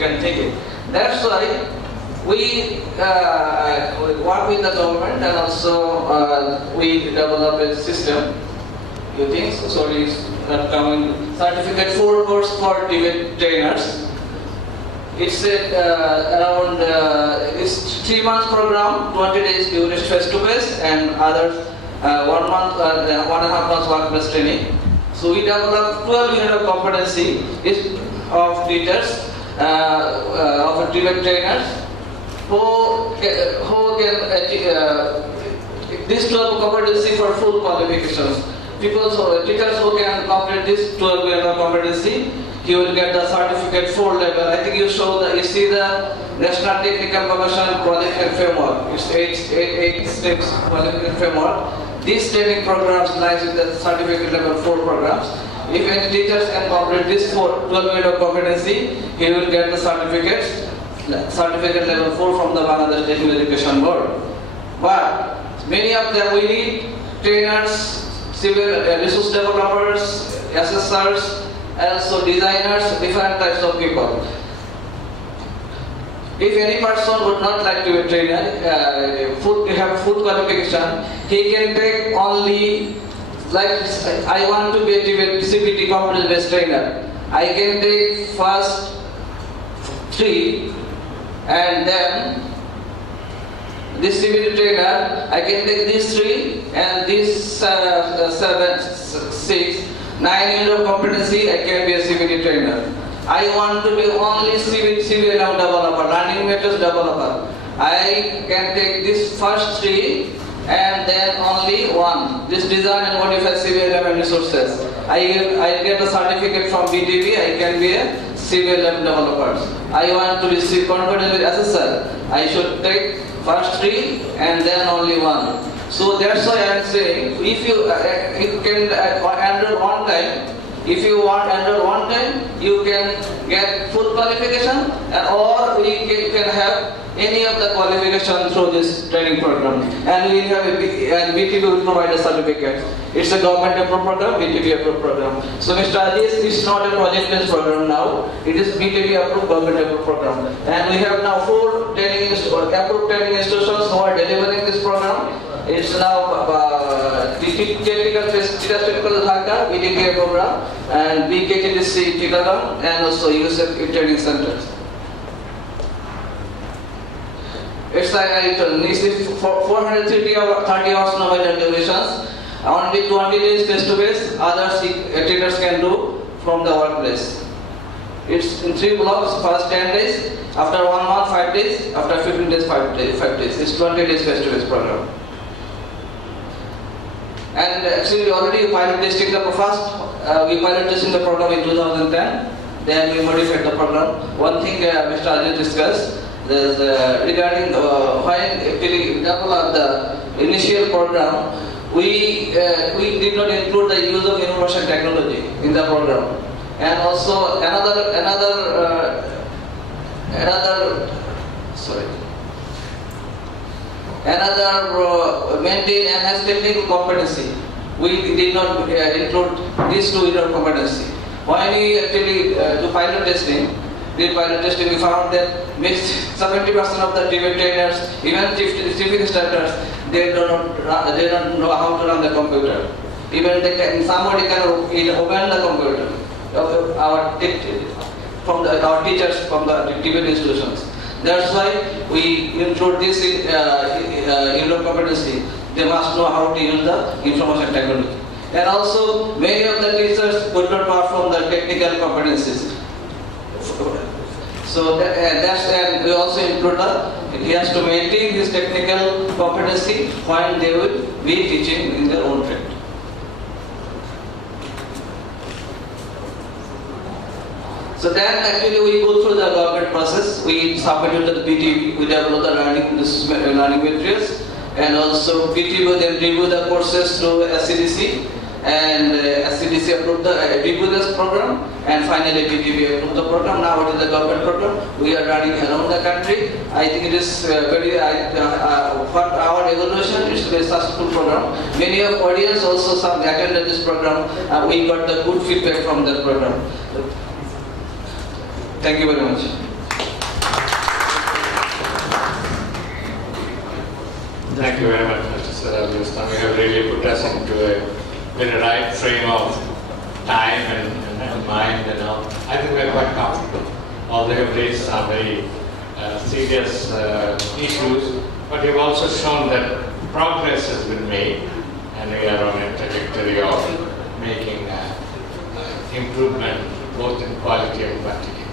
can take it. That's why we work with the government, and also we develop a system. You think so? Sorry, it's not coming. Certificate 4 course for TVET trainers. It's around it's 3 months program, 20 days duration face to face, and others 1 month, 1.5 months work-based training. So we develop 12 units of competency of teachers, of TVET trainers, who can this 12 competency for full qualifications. Teachers who can complete this 12 units of competency, you will get the certificate 4 level. I think you see the National Technical Professional Qualification Framework. It's 8 steps qualification framework. These training programs lies with the certificate level 4 programs. If any teachers can complete this 12 unit of competency, he will get the certificate level 4 from the Bangladesh Technical Education Board. But many of them we need trainers, civil resource developers, assessors, also designers, different types of people. If any person would not like to be a trainer, have full qualification, he can take only, like I want to be a CPT competence-based trainer. I can take first 3, and then this CBT trainer, I can take these 3 and these 7, 6, 9 years of competency, I can be a CBT trainer. I want to be only CVLM developer, learning methods developer. I can take this first 3 and then only 1. This design and modify CVLM and resources. I get a certificate from BTP, I can be a CVLM developer. I want to receive confidence with SSL. I should take first 3 and then only 1. So that's why I am saying, if you can enroll one time, if you want enroll one time, you can get full qualification, or we can have any of the qualification through this training program. And we have and BTP will provide a certificate. It's a government approved program, BTP approved program. So Mr. Aziz, it's not a project-based program now. It is BTP approved, government approved program. And we have now 4 approved training institutions who are delivering this program. It's now Technical Dhaka, BTP program, and BKTDC Tikagam, and also USF training centers. It's like I told you, it's 430 hours nominal durations, only 20 days face-to-face, others trainers can do from the workplace. It's in 3 blocks, first 10 days, after 1 month 5 days, after 15 days 5 days. It's 20 days face-to-face program. And actually we already pilot testing the we pilot testing the program in 2010, then we modified the program. One thing Mr. Ajay discussed, is regarding when actually developed the initial program, we did not include the use of information technology in the program. And also another maintain enhanced technical competency. We did not include these 2 in our competency. When we actually do pilot testing, we found that 70% of the TVET trainers, even chief instructors, they don't know how to run the computer. Even somebody can open the computer. Our teachers from the TVET institutions. That's why we include this in competency. They must know how to use the information technology. And also, many of the teachers could not perform the technical competencies. So and we also include he has to maintain his technical competency when they will be teaching in their own field. So then actually we go through the government process. We submit to the BTP, we develop the learning materials, and also BTP will then review the courses through SCDC, and SCDC review this program, and finally BTP approve the program. Now it is the government program. We are running around the country. I think it is for our evaluation, it's a very successful program. Many of audience also some attended this program. We got the good feedback from the program. Thank you very much. Thank you very much, Mr. Sarabhustan. You have really put us into a very right frame of time and mind and all. I think we are quite comfortable. Although you have raised some very serious issues, but you have also shown that progress has been made, and we are on a trajectory of making improvement both in quality and quantity.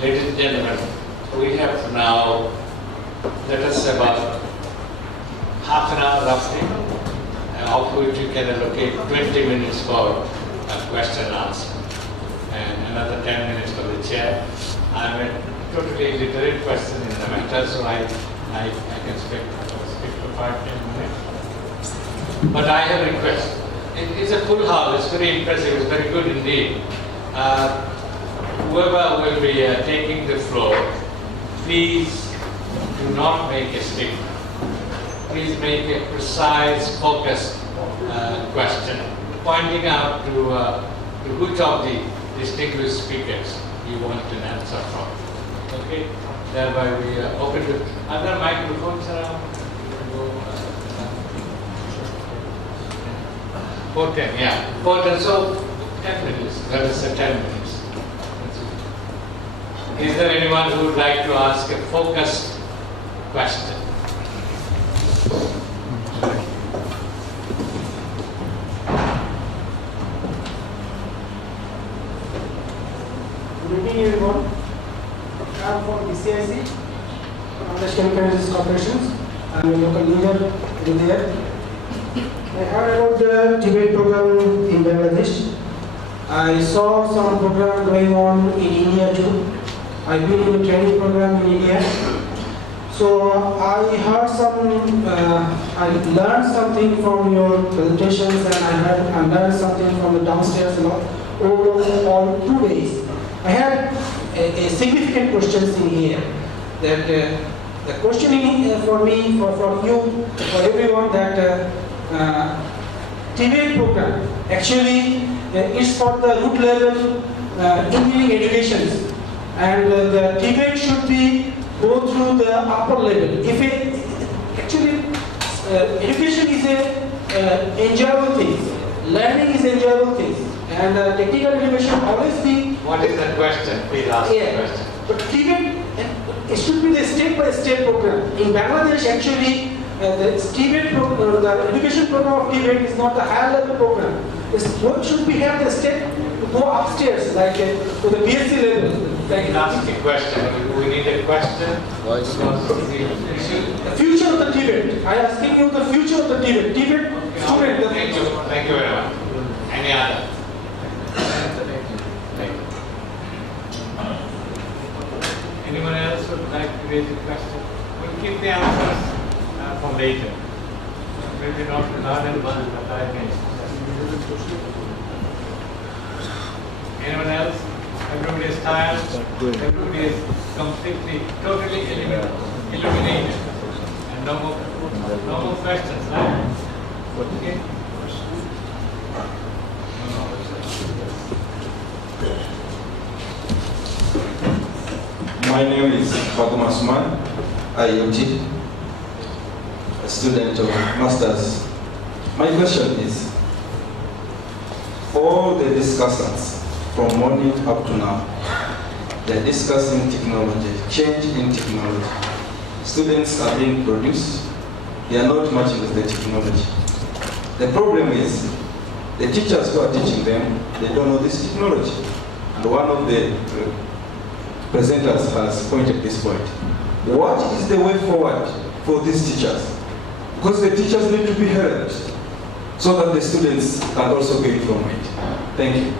Ladies and gentlemen, we have now, let us say about half an hour roughly, of which you can allocate 20 minutes for a question and answer, and another 10 minutes for the chair. I'm a totally illiterate person in the matter, so I can speak for 5-10 minutes. But I have a request. It's a full house, it's very impressive, it's very good indeed. Whoever will be taking the floor, please do not make a statement. Please make a precise, focused question, pointing out to which of the distinguished speakers you want an answer from. Okay? Thereby we open to other microphones around. 4:10, yeah. 4:10, so 10 minutes. Let us say 10 minutes. Is there anyone who would like to ask a focused question? Good evening, everyone. I'm from BCIC, Bangladesh Chemical Resources Corporation. I'm a local leader in there. I heard about the TVET program in Bangladesh. I saw some program going on in India too. I've been in a training program in India. So I heard I learned something from your presentations, and I learned something from the downstairs all 2 days. I have a significant questions in here. That the questioning for me, for you, for everyone, that TVET program actually is for the root level engineering education, and the TVET should be go through the upper level. If actually education is a enjoyable thing, learning is enjoyable thing, and technical education always be. What is the question? Please ask the question. But TVET, it should be the step-by-step program. In Bangladesh, actually, the TVET program, the education program of TVET is not the higher level program. What should we have the step to go upstairs, like to the BSc level? Like Ask a question. We need a question. The future of the TVET. I am asking you the future of the TVET. TVET student. Thank you. Thank you very much. Any other? Thank you. Anyone else would like to raise a question? We'll keep the answers for later. Maybe not in one, but I may. Anyone else? Everybody is tired. Everybody is completely, totally illuminated. And no more questions, right? Okay. My name is Fatum Asman, IoT, a student of Masters. My question is, all the discussants from morning up to now, they're discussing technology, change in technology. Students are being produced, they are not matching with the technology. The problem is, the teachers who are teaching them, they don't know this technology. And one of the presenters has pointed this point. What is the way forward for these teachers? Because the teachers need to be heard so that the students can also gain from it. Thank you.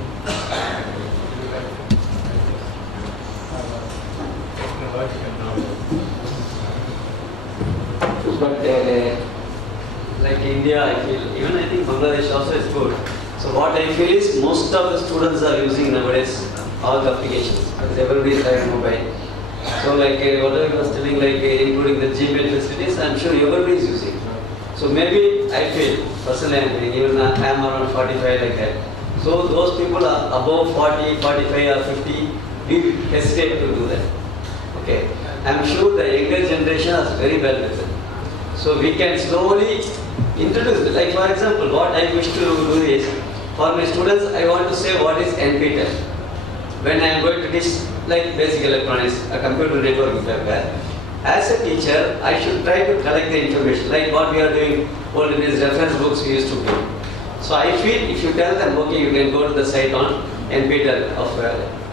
But like India, I feel, even I think Bangladesh also is good. So what I feel is most of the students are using nowadays all the applications, because everybody is having mobile. So like whatever I was telling, like including the Gmail facilities, I'm sure everybody is using. So maybe I feel, personally I'm feeling, even I am around 45 like that. So those people are above 40, 45 or 50, we hesitate to do that. Okay. I'm sure the younger generation is very well with it. So we can slowly introduce it. Like for example, what I wish to do is, for my students, I want to say what is NPTEL. When I am going to teach like basic electronics, a computer networking software, as a teacher, I should try to collect the information, like what we are doing, all these reference books we used to do. So I feel if you tell them, okay, you can go to the site on NPTEL of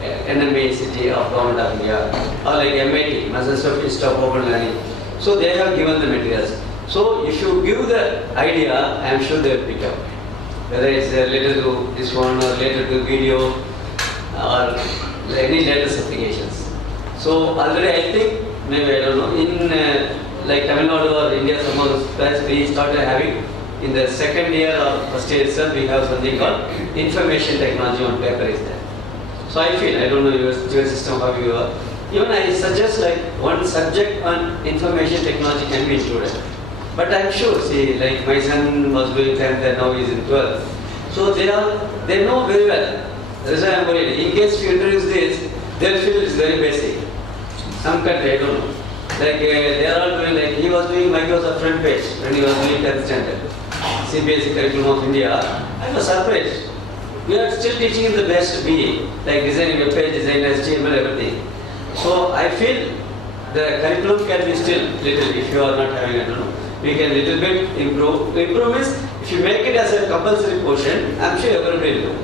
NMACT of Government of India, or like MIT, Massachusetts Institute of Open Learning. So they have given the materials. So if you give the idea, I am sure they will pick up. Whether it's related to this one or related to video or any latest applications. So already I think, maybe I don't know, in like Tamil Nadu or India, some of the places we started having, in the second year or first year itself, we have something called information technology on paper is there. So I feel, I don't know your system, how you are. Even I suggest like one subject on information technology can be included. But I'm sure, see, like my son was doing 10th and now he's in 12th. So they know very well. That's why I'm worried. In case you introduce this, their field is very basic. Some country, I don't know. Like they are all doing, like he was doing Microsoft front page when he was doing 10th standard. CBSE curriculum of India. I was surprised. We are still teaching in the best BE, like designing web page, design HTML, everything. So I feel the curriculum can be still little, if you are not having, I don't know. We can little bit improve. Improve is, if you make it as a compulsory portion, I'm sure everybody will do.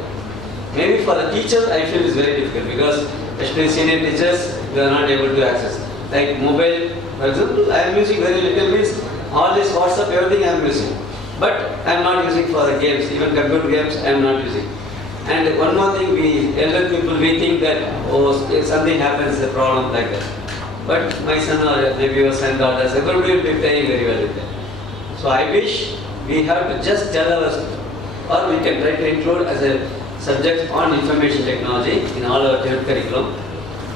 Maybe for the teachers, I feel it's very difficult because especially senior teachers, they are not able to access. Like mobile, for example, I am using very little, means all this WhatsApp, everything I am using. But I am not using for the games, even computer games I am not using. And one more thing, we elder people, we think that, oh, if something happens, a problem like that. But my son or maybe your son, daughters, everybody will be playing very well with that. So I wish we have to just tell us, or we can try to include as a subject on information technology in all our curriculum.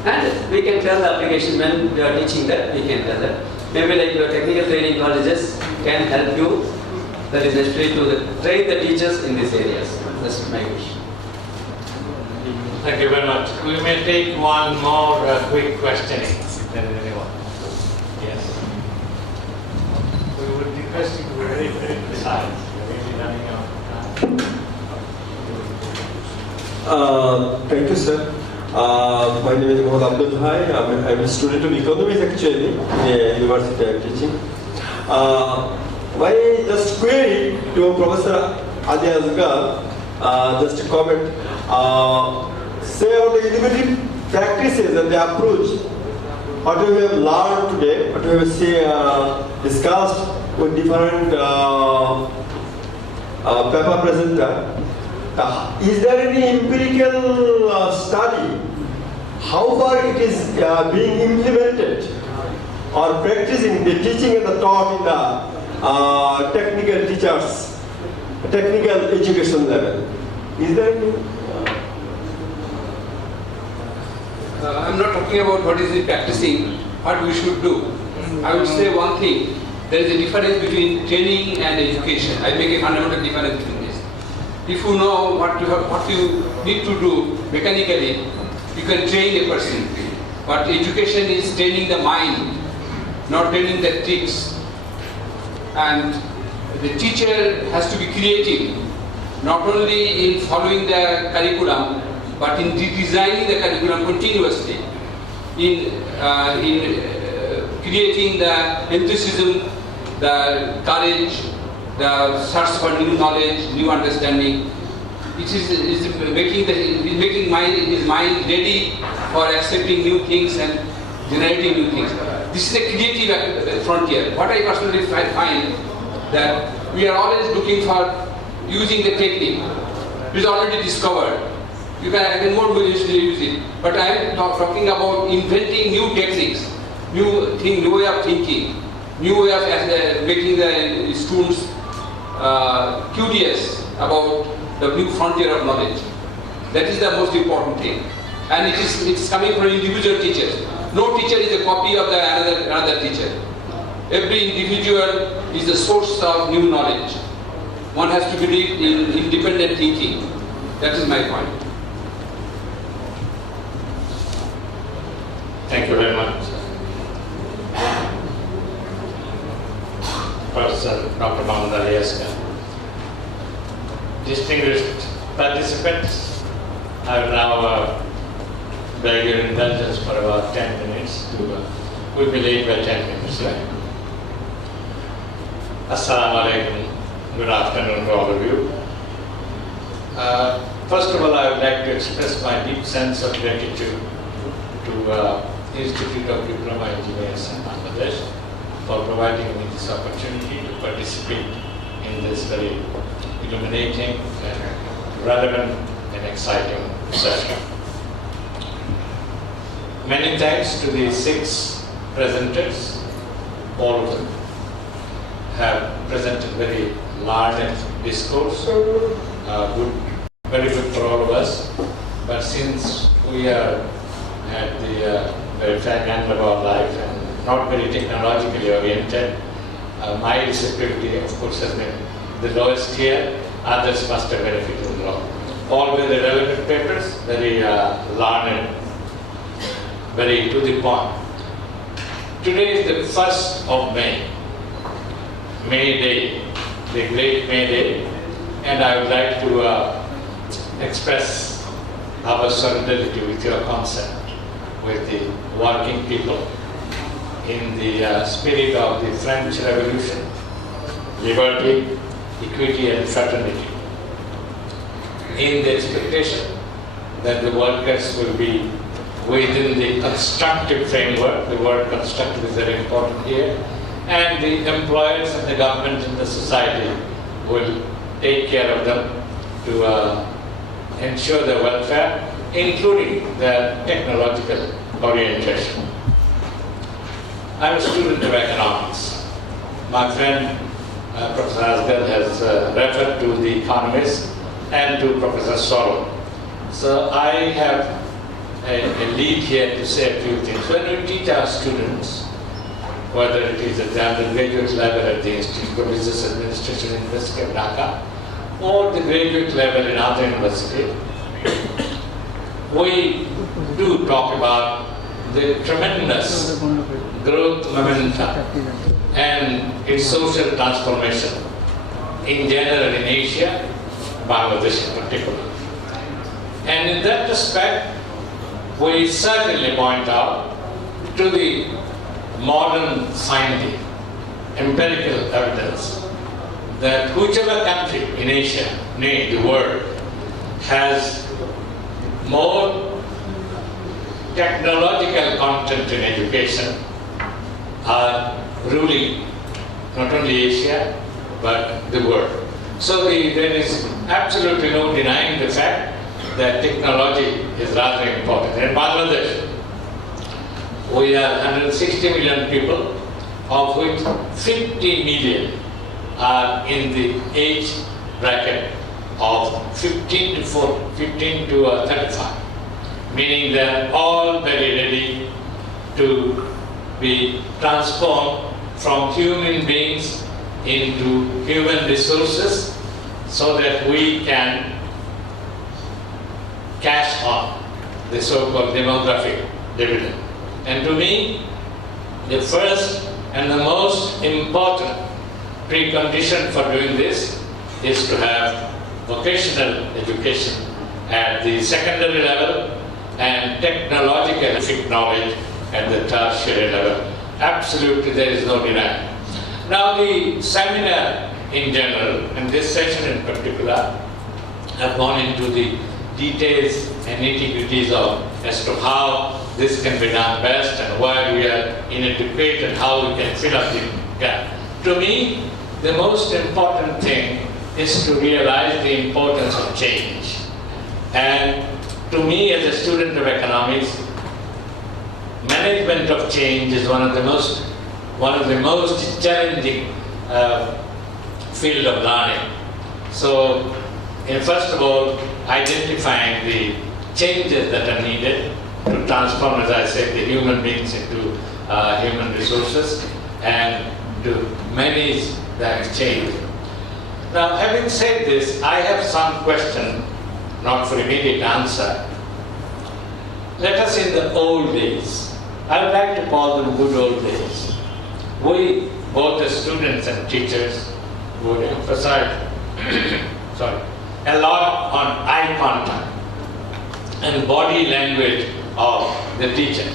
And we can tell the application when we are teaching that, we can tell that. Maybe like your technical training colleges can help you, that is necessary to train the teachers in these areas. That's my wish. Thank you very much. We may take one more quick questioning, if there is anyone. Yes. We would request you to be very, very precise. We're really running out of time. Thank you, sir. My name is Mohammad Abdul Hai. I'm a student of economics actually in the university I'm teaching. My just query to Professor Adi Azgar, just a comment. Say about the innovative practices and the approach, what we have learned today, what we have discussed with different paper presenter. Is there any empirical study how far it is being implemented or practicing the teaching and the taught in the technical teachers, technical education level? Is there any? I'm not talking about what is the practicing, what we should do. I would say one thing, there is a difference between training and education. I make a fundamental difference between this. If you know what you need to do mechanically, you can train a person. But education is training the mind, not training the tricks. And the teacher has to be creative, not only in following the curriculum, but in redesigning the curriculum continuously, in creating the enthusiasm, the courage, the search for new knowledge, new understanding. It is making his mind ready for accepting new things and generating new things. This is a creative frontier. What I personally find that we are always looking for using the technique. It is already discovered. I can more easily use it. But I am talking about inventing new techniques, new way of thinking, new way of making the students curious about the new frontier of knowledge. That is the most important thing. And it is coming from individual teachers. No teacher is a copy of another teacher. Every individual is the source of new knowledge. One has to believe in independent thinking. That is my point. Thank you very much. Professor Dr. Mohammad Ali Asghar. Distinguished participants, I will now beg your indulgence for about 10 minutes. We believe by 10 minutes. Right? Assalamu alaikum. Good afternoon to all of you. First of all, I would like to express my deep sense of gratitude to Institute of Diploma Engineers in Bangladesh for providing me this opportunity to participate in this very illuminating and relevant and exciting session. Many thanks to the 6 presenters. All of them have presented very learned discourse, very good for all of us. But since we are at the very fag end of our life and not very technologically oriented, my receptivity, of course, has been the lowest here. Others must have benefited a lot. All with the relevant papers, very learned, very to the point. Today is the 1st of May, May Day, the great May Day, and I would like to express our solidarity with your concept, with the working people in the spirit of the French Revolution, liberty, equity and fraternity, in the expectation that the workers will be within the constructive framework. The word constructive is very important here. And the employers and the government and the society will take care of them to ensure their welfare, including their technological orientation. I'm a student of economics. My friend Professor Asghar has referred to The Economist and to Professor Sorrow. So I have a lead here to say a few things. When we teach our students, whether it is at the undergraduate level at the Institute of Business Administration University of Dhaka or the graduate level in other universities, we do talk about the tremendous growth momentum and its social transformation in general in Asia, Bangladesh in particular. And in that respect, we certainly point out to the modern scientific, empirical evidence that whichever country in Asia, nay, the world, has more technological content in education are ruling not only Asia, but the world. So there is absolutely no denying the fact that technology is rather important. In Bangladesh, we are 160 million people, of which 50 million are in the age bracket of 15 to 35, meaning they are all very ready to be transformed from human beings into human resources so that we can cash on the so-called demographic dividend. And to me, the first and the most important precondition for doing this is to have vocational education at the secondary level and technological knowledge at the tertiary level. Absolutely, there is no denial. Now, the seminar in general, and this session in particular, have gone into the details and nitty-gritties of as to how this can be done best and why we are inadequate and how we can fill up the gap. To me, the most important thing is to realize the importance of change. And to me, as a student of economics, management of change is one of the most challenging field of learning. So, first of all, identifying the changes that are needed to transform, as I said, the human beings into human resources and to manage that change. Now, having said this, I have some question, not for immediate answer. Let us in the old days, I would like to call them good old days. We, both as students and teachers, would emphasize a lot on eye contact and body language of the teacher.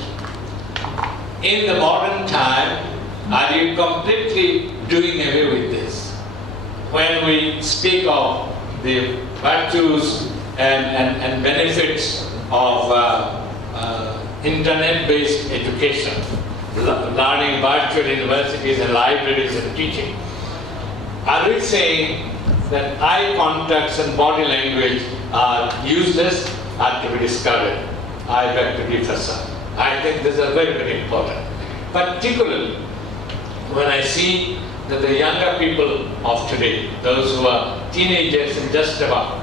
In the modern time, are you completely doing away with this? When we speak of the virtues and benefits of internet-based education, learning virtual universities and libraries and teaching, are we saying that eye contacts and body language are useless, are to be discovered? I beg to differ, sir. I think these are very, very important. Particularly when I see that the younger people of today, those who are teenagers and just about,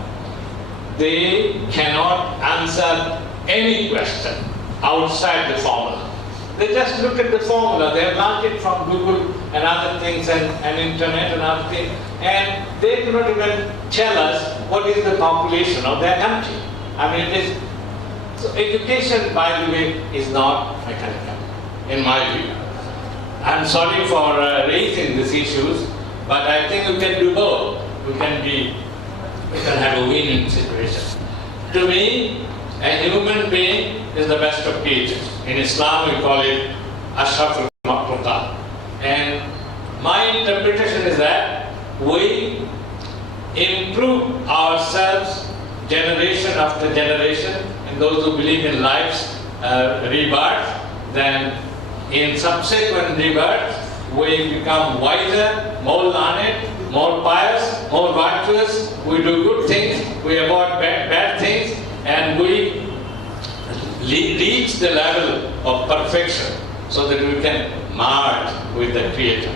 they cannot answer any question outside the formula. They just look at the formula. They have learned it from Google and other things and internet and other things, and they do not even tell us what is the population of their country. I mean, it is, so education, by the way, is not mechanical, in my view. I'm sorry for raising these issues, but I think we can do both. We can have a win-win situation. To me, a human being is the best of teachers. In Islam, we call it Ashraful Makhluqat. And my interpretation is that we improve ourselves generation after generation, and those who believe in life's rebirth, then in subsequent rebirth, we become wiser, more learned, more pious, more virtuous, we do good things, we avoid bad things, and we reach the level of perfection so that we can merge with the Creator.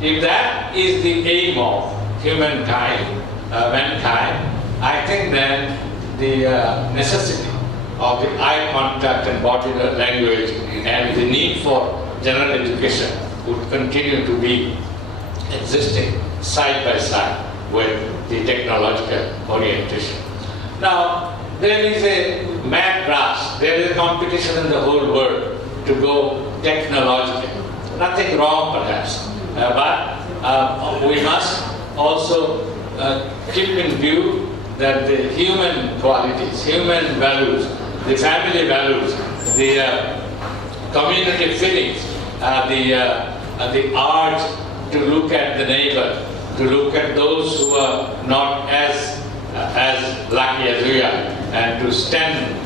If that is the aim of humankind, mankind, I think then the necessity of the eye contact and body language and the need for general education would continue to be existing side by side with the technological orientation. Now, there is a mad rush, there is a competition in the whole world to go technological. Nothing wrong perhaps, but we must also keep in view that the human qualities, human values, the family values, the community feelings, the urge to look at the neighbor, to look at those who are not as lucky as we are, and to stand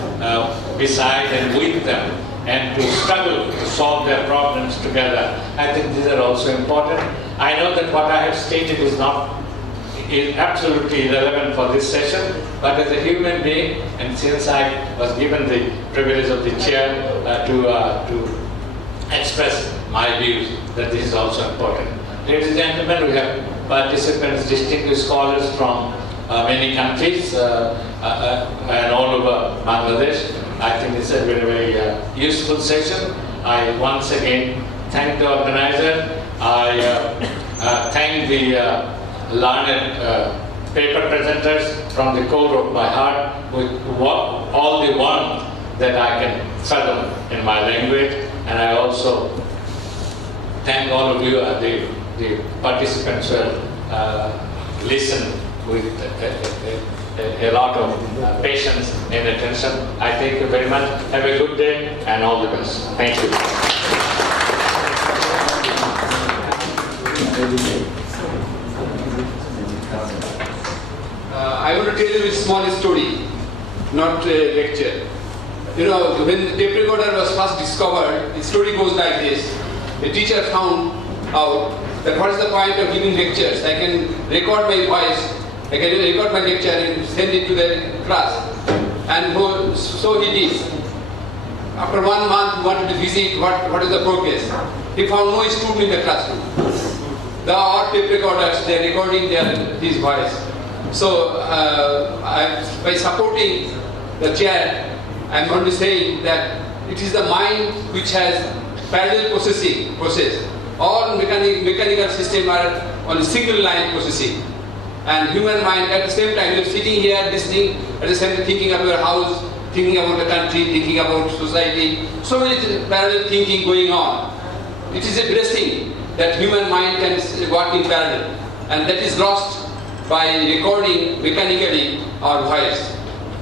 beside and with them, and to struggle to solve their problems together. I think these are also important. I know that what I have stated is absolutely irrelevant for this session, but as a human being, and since I was given the privilege of the chair to express my views, that this is also important. Ladies and gentlemen, we have participants, distinguished scholars from many countries and all over Bangladesh. I think it's a very, very useful session. I once again thank the organizer. I thank the learned paper presenters from the core of my heart with all the warmth that I can fathom in my language. And I also thank all of you, the participants who listen with a lot of patience and attention. I thank you very much. Have a good day and all the best. Thank you. I want to tell you a small story, not a lecture. You know, when the tape recorder was first discovered, the story goes like this. A teacher found out that what is the point of giving lectures? I can record my voice, I can record my lecture and send it to the class. And so he did. After 1 month, he wanted to visit what is the progress. He found no student in the classroom. There are tape recorders, they are recording his voice. So, by supporting the chair, I am going to say that it is the mind which has parallel process. All mechanical systems are on a single line processing. And human mind at the same time, you are sitting here listening, at the same time thinking of your house, thinking about the country, thinking about society. So many parallel thinking going on. It is a blessing that human mind can work in parallel. And that is lost by recording mechanically our voice.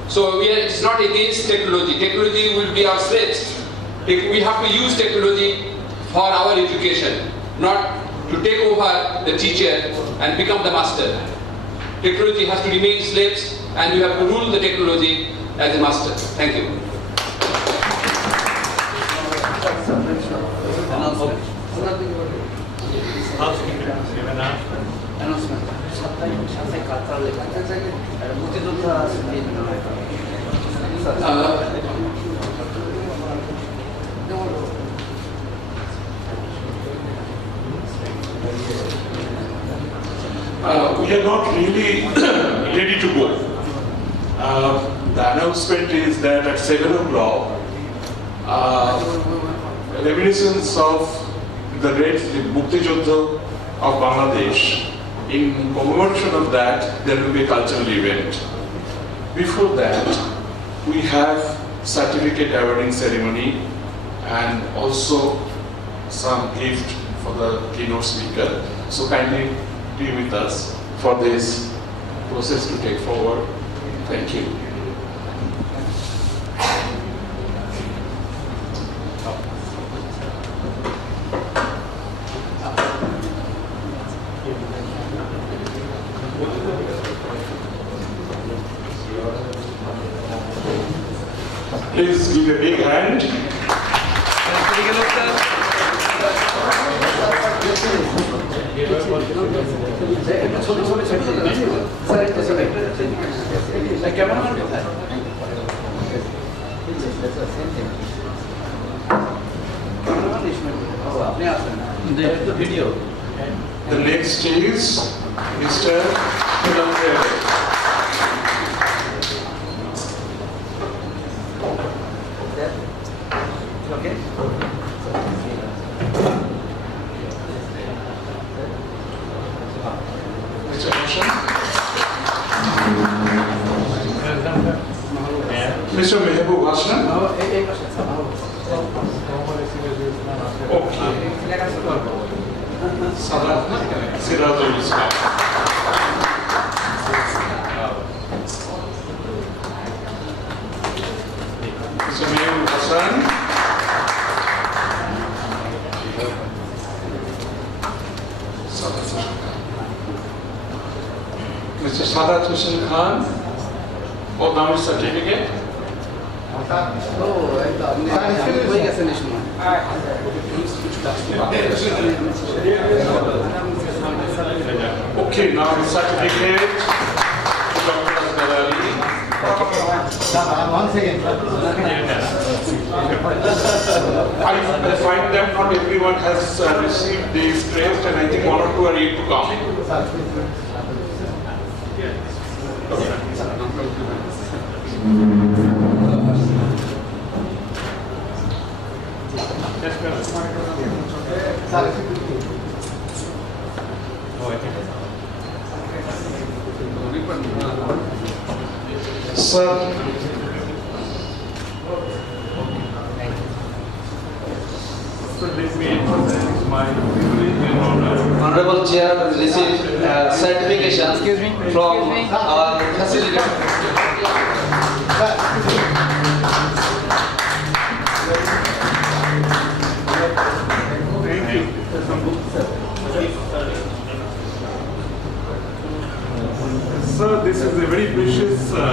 So it is not against technology. Technology will be our slaves. We have to use technology for our education, not to take over the teacher and become the master. Technology has to remain slaves, and we have to rule the technology as a master. Thank you. We are not really ready to go. The announcement is that at 7 o'clock, reminiscence of the great Mukti Joddha of Bangladesh. In commemoration of that, there will be a cultural event. Before that, we have certificate awarding ceremony and also some gift for the keynote speaker. So kindly be with us for this process to take forward. Thank you. Please give a big hand. The next is Mr. Okay. Mr. Roshan. Mr. Mehboob Hassan. Okay. Sirazul Islam. Mr. Mehboob Hassan. Mr. Sadat Hussain Khan. Or Damage certificate. Okay, now the certificate to Dr. Dalali. One second. I find that not everyone has received these crest, and I think one or two are yet to come. Sir, let me introduce my privilege and honor. Honorable Chair received certification from our facilitator. Thank you. Sir, this is a very precious gift for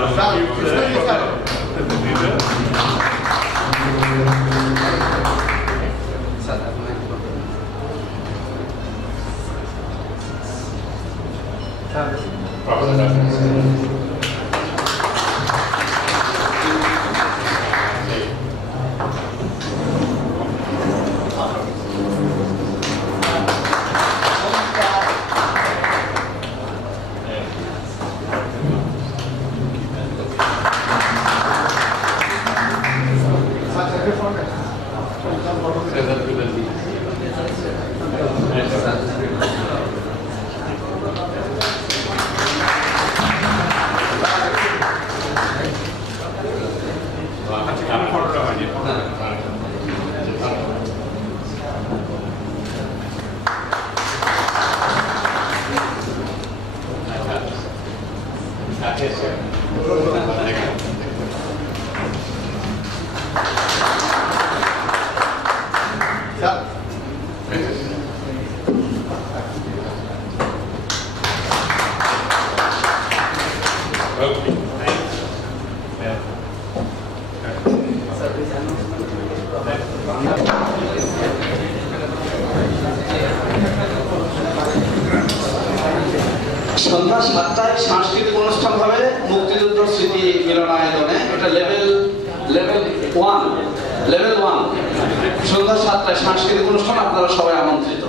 the leader. সন্ধ্যা 7টায় সাংস্কৃতিক অনুষ্ঠান হবে মুক্তিযুদ্ধ স্মৃতি মিলনায়তনে। এটা level 1 সন্ধ্যা 7টায় সাংস্কৃতিক অনুষ্ঠান, আপনারা সবাই আমন্ত্রিত।